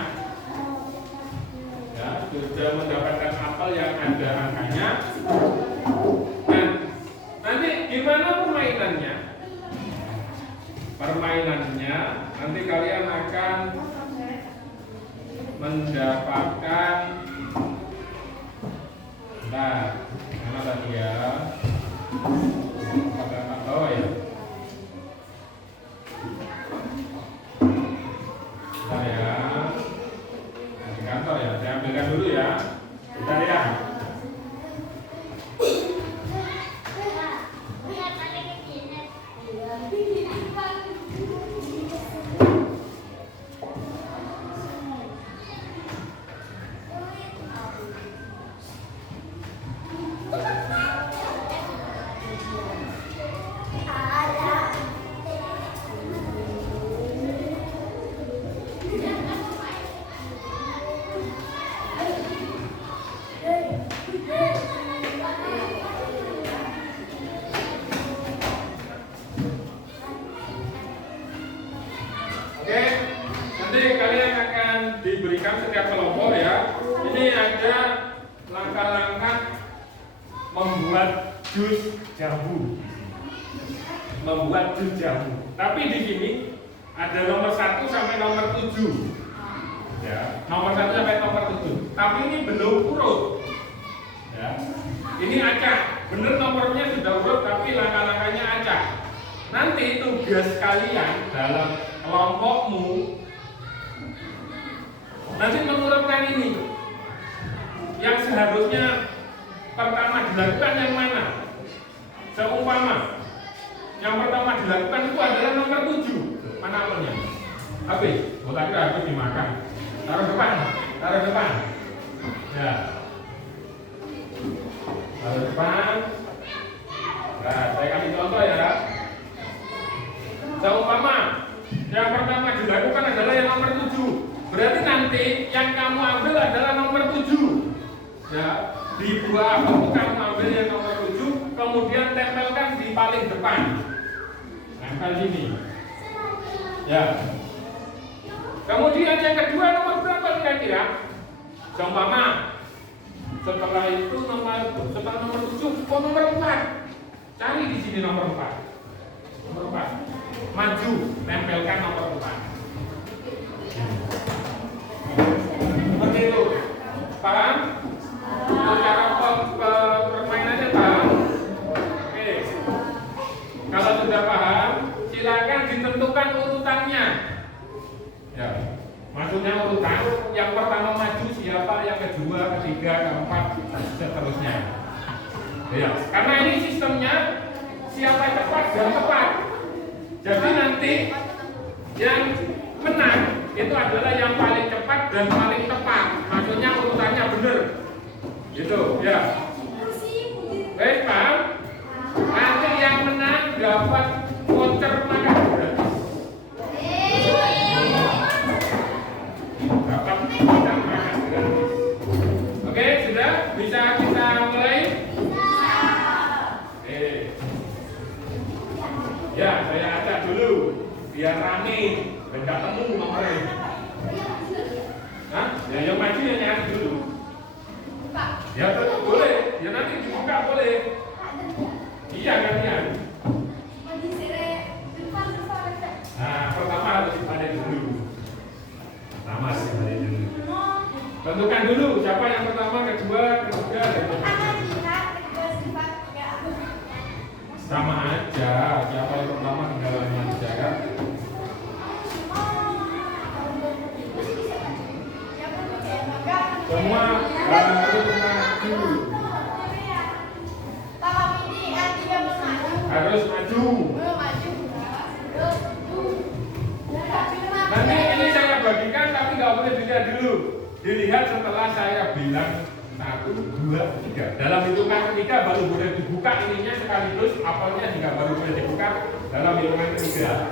ya, sudah mendapatkan apel yang ada angkanya. Nah, nanti gimana permainannya? Permainannya nanti kalian akan mendapatkan, nah, mana tadi ya? Oh ya. Bentar ya. Di kantor ya, saya ambilkan dulu ya. Bentar ya. Diberikan setiap kelompok ya. Ini ada langkah-langkah membuat jus jambu. Membuat jus jambu. Tapi di sini ada nomor 1 sampai nomor 7. Ya, nomor 1 sampai nomor 7. Tapi ini belum urut. Ya. Ini acak. Bener nomornya sudah urut tapi langkah-langkahnya acak. Nanti tugas kalian dalam kelompokmu nanti mengurutkan ini yang seharusnya pertama dilakukan yang mana. Seumpama yang pertama dilakukan itu adalah nomor 7. Mana apelnya? Habis, tadi habis dimakan. Taruh depan ya, taruh depan. Nah, saya kasih contoh ya. Seumpama yang pertama dilakukan adalah yang nomor 7. Berarti nanti yang kamu ambil adalah nomor 7. Ya, di buah apel kamu ambil yang nomor 7, kemudian tempelkan di paling depan. Tempel sini. Ya. Kemudian yang kedua nomor berapa kira-kira? Seumpama setelah itu setelah nomor 7, nomor 4. Cari di sini nomor 4. Nomor 4. Maju, tempelkan nomor 4. Seperti itu. Paham? Cara permainannya paham? Oke. Kalau sudah paham, silakan ditentukan urutannya. Ya. Maksudnya urutan, yang pertama maju siapa, yang kedua, ketiga, keempat, seterusnya. Ya, karena ini sistemnya siapa cepat dan tepat. Jadi nanti yang menang itu adalah yang paling cepat dan paling tepat. Maksudnya urutannya benar. Gitu, ya. Baik, paham? Nanti yang menang dapat voucher makan gratis. Dapat voucher makan gratis. Oke, sudah? Bisa kita mulai? Ya, saya ajak dulu biar rame dan nggak temu nomornya. Hah? Ya, yang maju yang nyari dulu. Ya, boleh. Ya nanti dibuka boleh. Iya gantian. Nah, pertama harus dibalik dulu. Pertama harus dibalik dulu. Tentukan dulu siapa yang pertama, kedua, ketiga, dan ketiga. Sama aja, siapa yang pertama tinggal aja kan? Semua harus maju. Nanti ini saya bagikan tapi nggak boleh dilihat dulu. Dilihat setelah saya bilang 1, 2, 3. Dalam hitungan ketiga baru boleh dibuka ininya sekaligus, apelnya juga baru boleh dibuka dalam hitungan ketiga.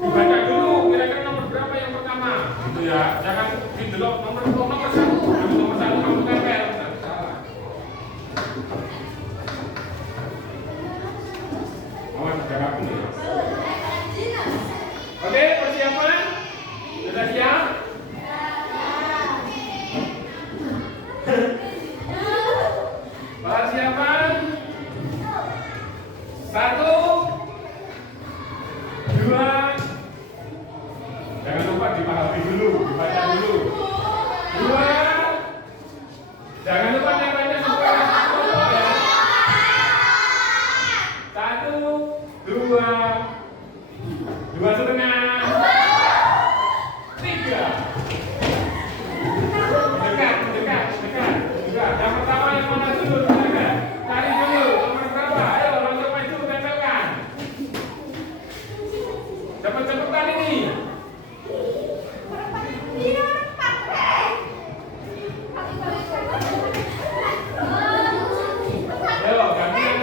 Dibaca dulu kira-kira nomor berapa yang pertama, gitu ya. Jangan didelok nomor 1. Nomor 1 kamu tempel. Salah. Awas jarak dulu ya. Oke, persiapan sudah siap? Persiapan 1, 2. Jangan lupa dipahami dulu, dibaca dulu. 2. Jangan lupa tempelnya semua ya. 1, 2, 2,5, 3. Dekat. Yang pertama yang mana dulu? Cari dulu nomor berapa? Ayo langsung maju tempelkan. Cepet-cepetan ini. Ayo gantian.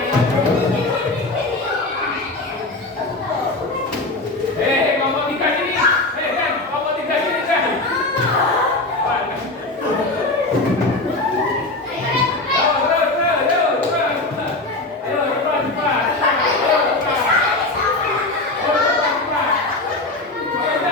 Ngomong dikasih nih. Ngomong dikasih nih kan. Ayo, cepat.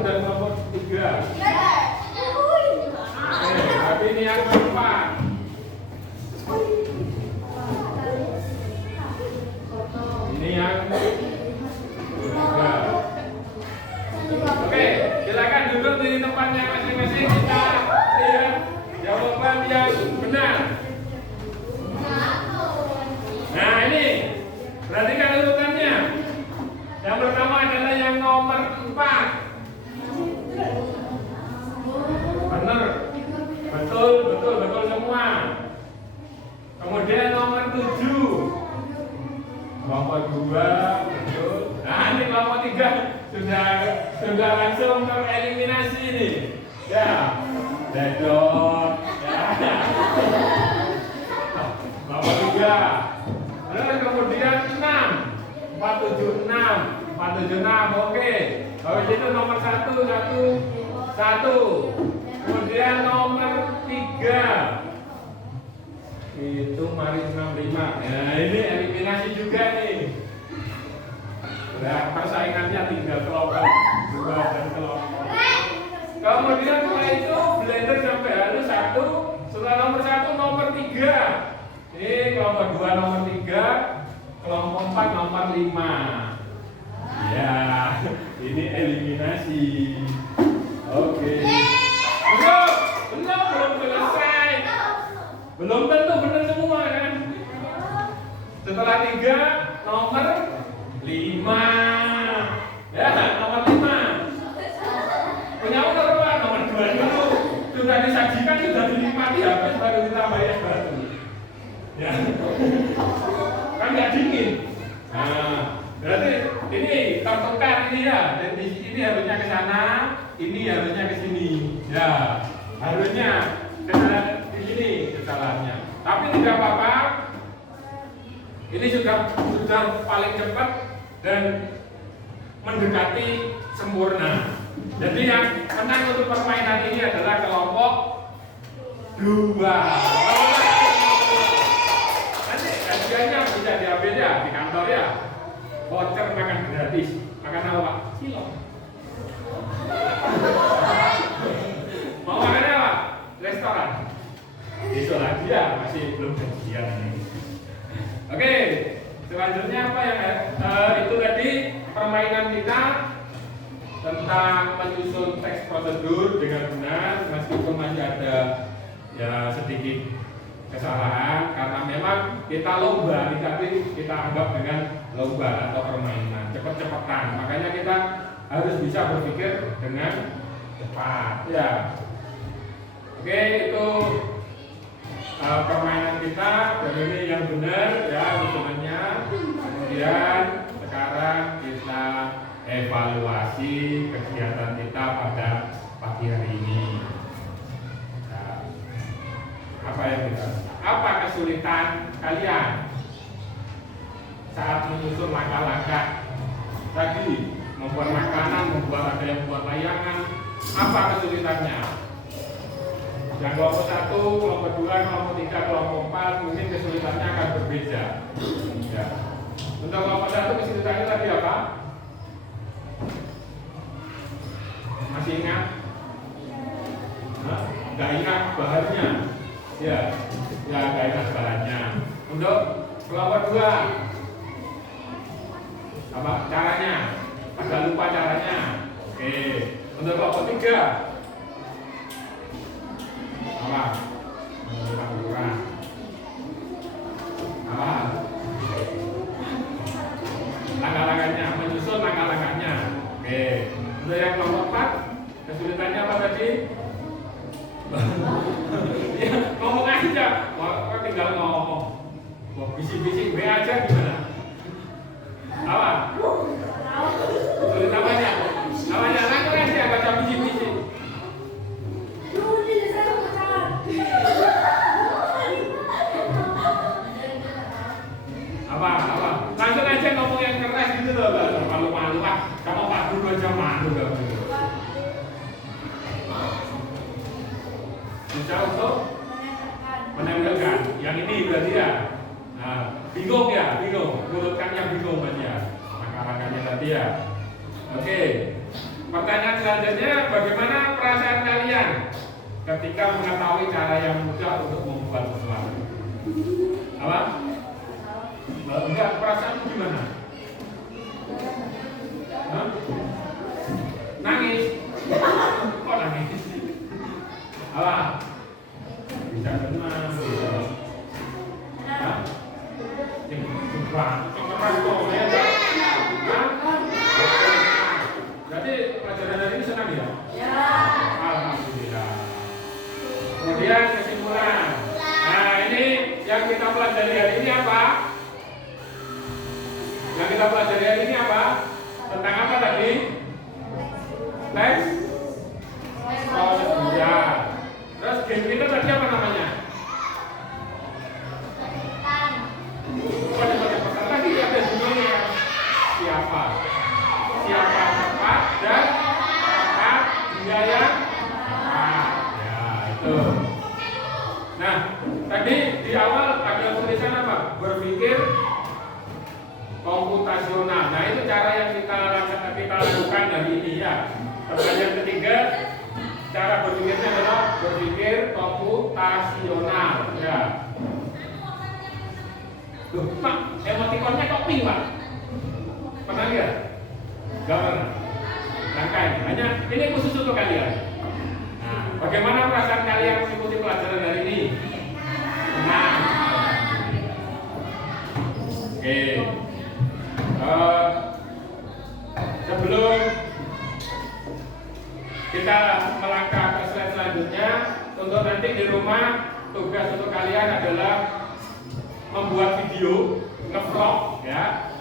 dan kelompok 3. Tapi ini yang keempat. Ini yang ketiga. Oke, silakan duduk di tempatnya masing-masing. Kita lihat jawaban yang benar. Nah ini, perhatikan urutannya. Yang pertama adalah yang nomor 4. Benar, betul semua. Kemudian nomor 7, kelompok 2, betul. Nah ini kelompok 3 sudah langsung tereliminasi nih. Ya, dedot. Ya. Kelompok 3. Terus kemudian 6, 476, oke. Habis itu nomor 1. Kemudian nomor 3 itu mari 65. Nah ini eliminasi juga nih. Nah persaingannya tinggal kelompok 2 dan kelompok. Kemudian setelah itu blender sampai harus 1. Setelah nomor 1 nomor 3. Ini kelompok 2 nomor 3, kelompok 4 nomor 5. Ya, ini eliminasi. Oke. Belum selesai. Belum tentu benar semua kan? Setelah 3 nomor 5. Ya, nomor 5. Punya nomor 2 dulu. Sudah disajikan, sudah dinikmati habis baru kita bayar baru. Ya. Kan nggak dingin. Nah, berarti ini tertukar ini ya. Dan ini harusnya ke sana, ini harusnya ke sini. Ya, harusnya di sini kesalahannya. Tapi tidak apa-apa. Ini sudah paling cepat dan mendekati sempurna. Jadi yang menang untuk permainan ini adalah kelompok 2. Nanti hadiahnya bisa diambil ya di kantor ya. Voucher makan gratis. Makan apa Pak? Cilok. Mau makan apa? Restoran. Besok lagi ya, masih belum janjian ini. Oke, selanjutnya apa yang itu tadi permainan kita tentang menyusun teks prosedur dengan benar meskipun masih ada ya sedikit kesalahan karena memang kita lomba, tapi kita anggap dengan lomba atau permainan cepat-cepatan, makanya kita harus bisa berpikir dengan cepat ya. Oke, itu permainan kita dan ini yang benar ya hitungannya. Kemudian sekarang kita evaluasi kegiatan kita pada pagi hari ini. Nah, apa kesulitan kalian saat menyusun langkah-langkah tadi, membuat makanan, ada yang membuat layangan, apa kesulitannya? Yang kelompok 1, kelompok 2, kelompok 3, kelompok 4 mungkin kesulitannya akan berbeda. Ya. Untuk kelompok 1 kesulitannya tadi apa? Masih ingat? Nggak ingat bahannya? Ya, nggak ingat bahannya. Untuk kelompok 2 apa caranya? Agak lupa caranya. Oke. Untuk kelompok 3 apa? Kurang. Apa? Langkah-langkahnya, menyusun langkah-langkahnya. Oke. Untuk yang kelompok 4 kesulitannya apa tadi? Ya, ngomong aja. Kok tinggal ngomong. Bisik-bisik B aja gimana? Apa? Sulit namanya? Namanya langsung aja baca bisik-bisik. Apa? Langsung aja ngomong yang keras gitu loh, malu-malu ah. Kamu Pak Guru aja malu gak? Bisa untuk menempelkan. Yang ini berarti ya. Nah, bingung. Urutkannya bingung aja. Langkah-langkahnya tadi ya. Oke. selanjutnya, bagaimana perasaan kalian ketika mengetahui cara yang mudah untuk membuat sesuatu? Apa? Enggak, perasaanmu gimana? Hah? Nangis? Kok nangis? Apa? Bisa tenang, bisa. Hah? Keras kok, ya? Berarti pelajaran hari ini senang ya? Ya. Alhamdulillah. Kemudian kesimpulan. Nah, ini yang kita pelajari hari ini apa? Yang kita pelajari hari ini apa? Tentang apa tadi? Teks prosedural. Terus game kita tadi apa namanya? Tadi ada judulnya siapa? Siapa tepat dan tepat dia yang tepat. Ya, itu. Nah, tadi di awal ada tulisan apa? Berpikir komputasional. Nah, itu cara yang kita lakukan hari ini ya. Pertanyaan ketiga, cara berpikirnya adalah berpikir komputasional. Ya. Loh, Pak, emotikonnya kok pink, Pak? Pernah lihat? Gak pernah. Rangkai. Hanya ini khusus untuk kalian. Nah, bagaimana perasaan kalian mengikuti pelajaran hari ini? Tenang. Oke. Sebelum kita melangkah ke slide selanjutnya, untuk nanti di rumah tugas untuk kalian adalah membuat video, ngevlog ya.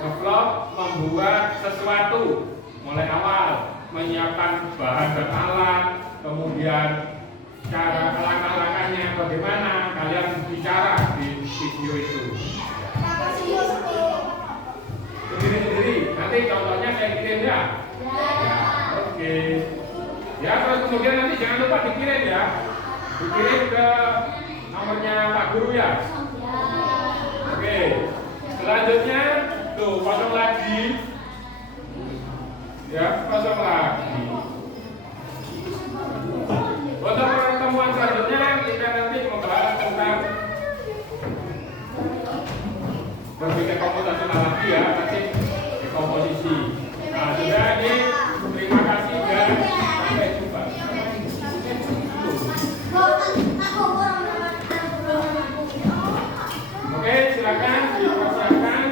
Ngevlog membuat sesuatu mulai awal, menyiapkan bahan dan alat, kemudian cara langkah-langkahnya bagaimana kalian bicara di video itu. Sendiri-sendiri, nanti contohnya saya kirim ya. Oke. Ya, terus kemudian nanti jangan lupa dikirim ya. Dikirim ke nomornya Pak Guru ya. Oke. Selanjutnya tuh kosong lagi. Ya, kosong lagi. Untuk pertemuan selanjutnya kita nanti membahas tentang berpikir komputasional lagi ya, nanti komposisi. Nah, sudah ini terima kasih dan sampai jumpa. Oke, silakan dipersiapkan.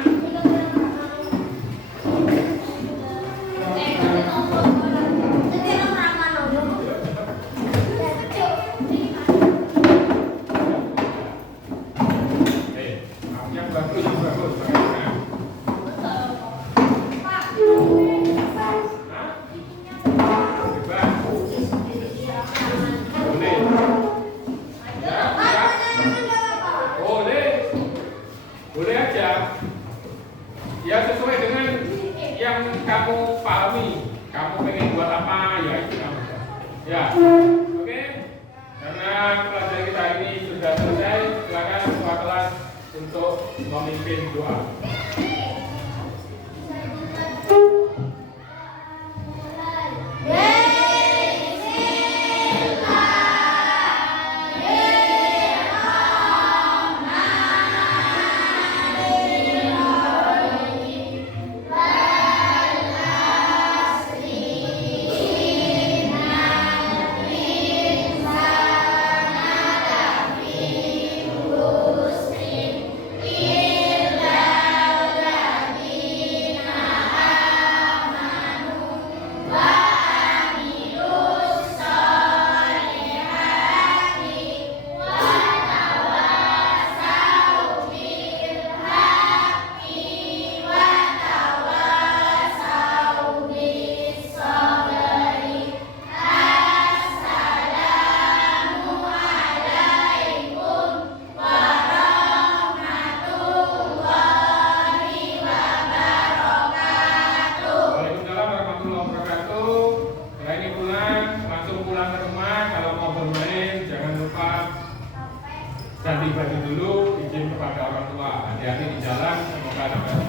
Boleh aja. Ya sesuai dengan yang kamu pahami. Kamu pengen buat apa ya itu kamu. Ya. Oke. Karena pelajaran kita ini sudah selesai, silakan ketua kelas untuk memimpin doa. Ganti baju dulu, izin kepada orang tua. Hati-hati di jalan, semoga sampai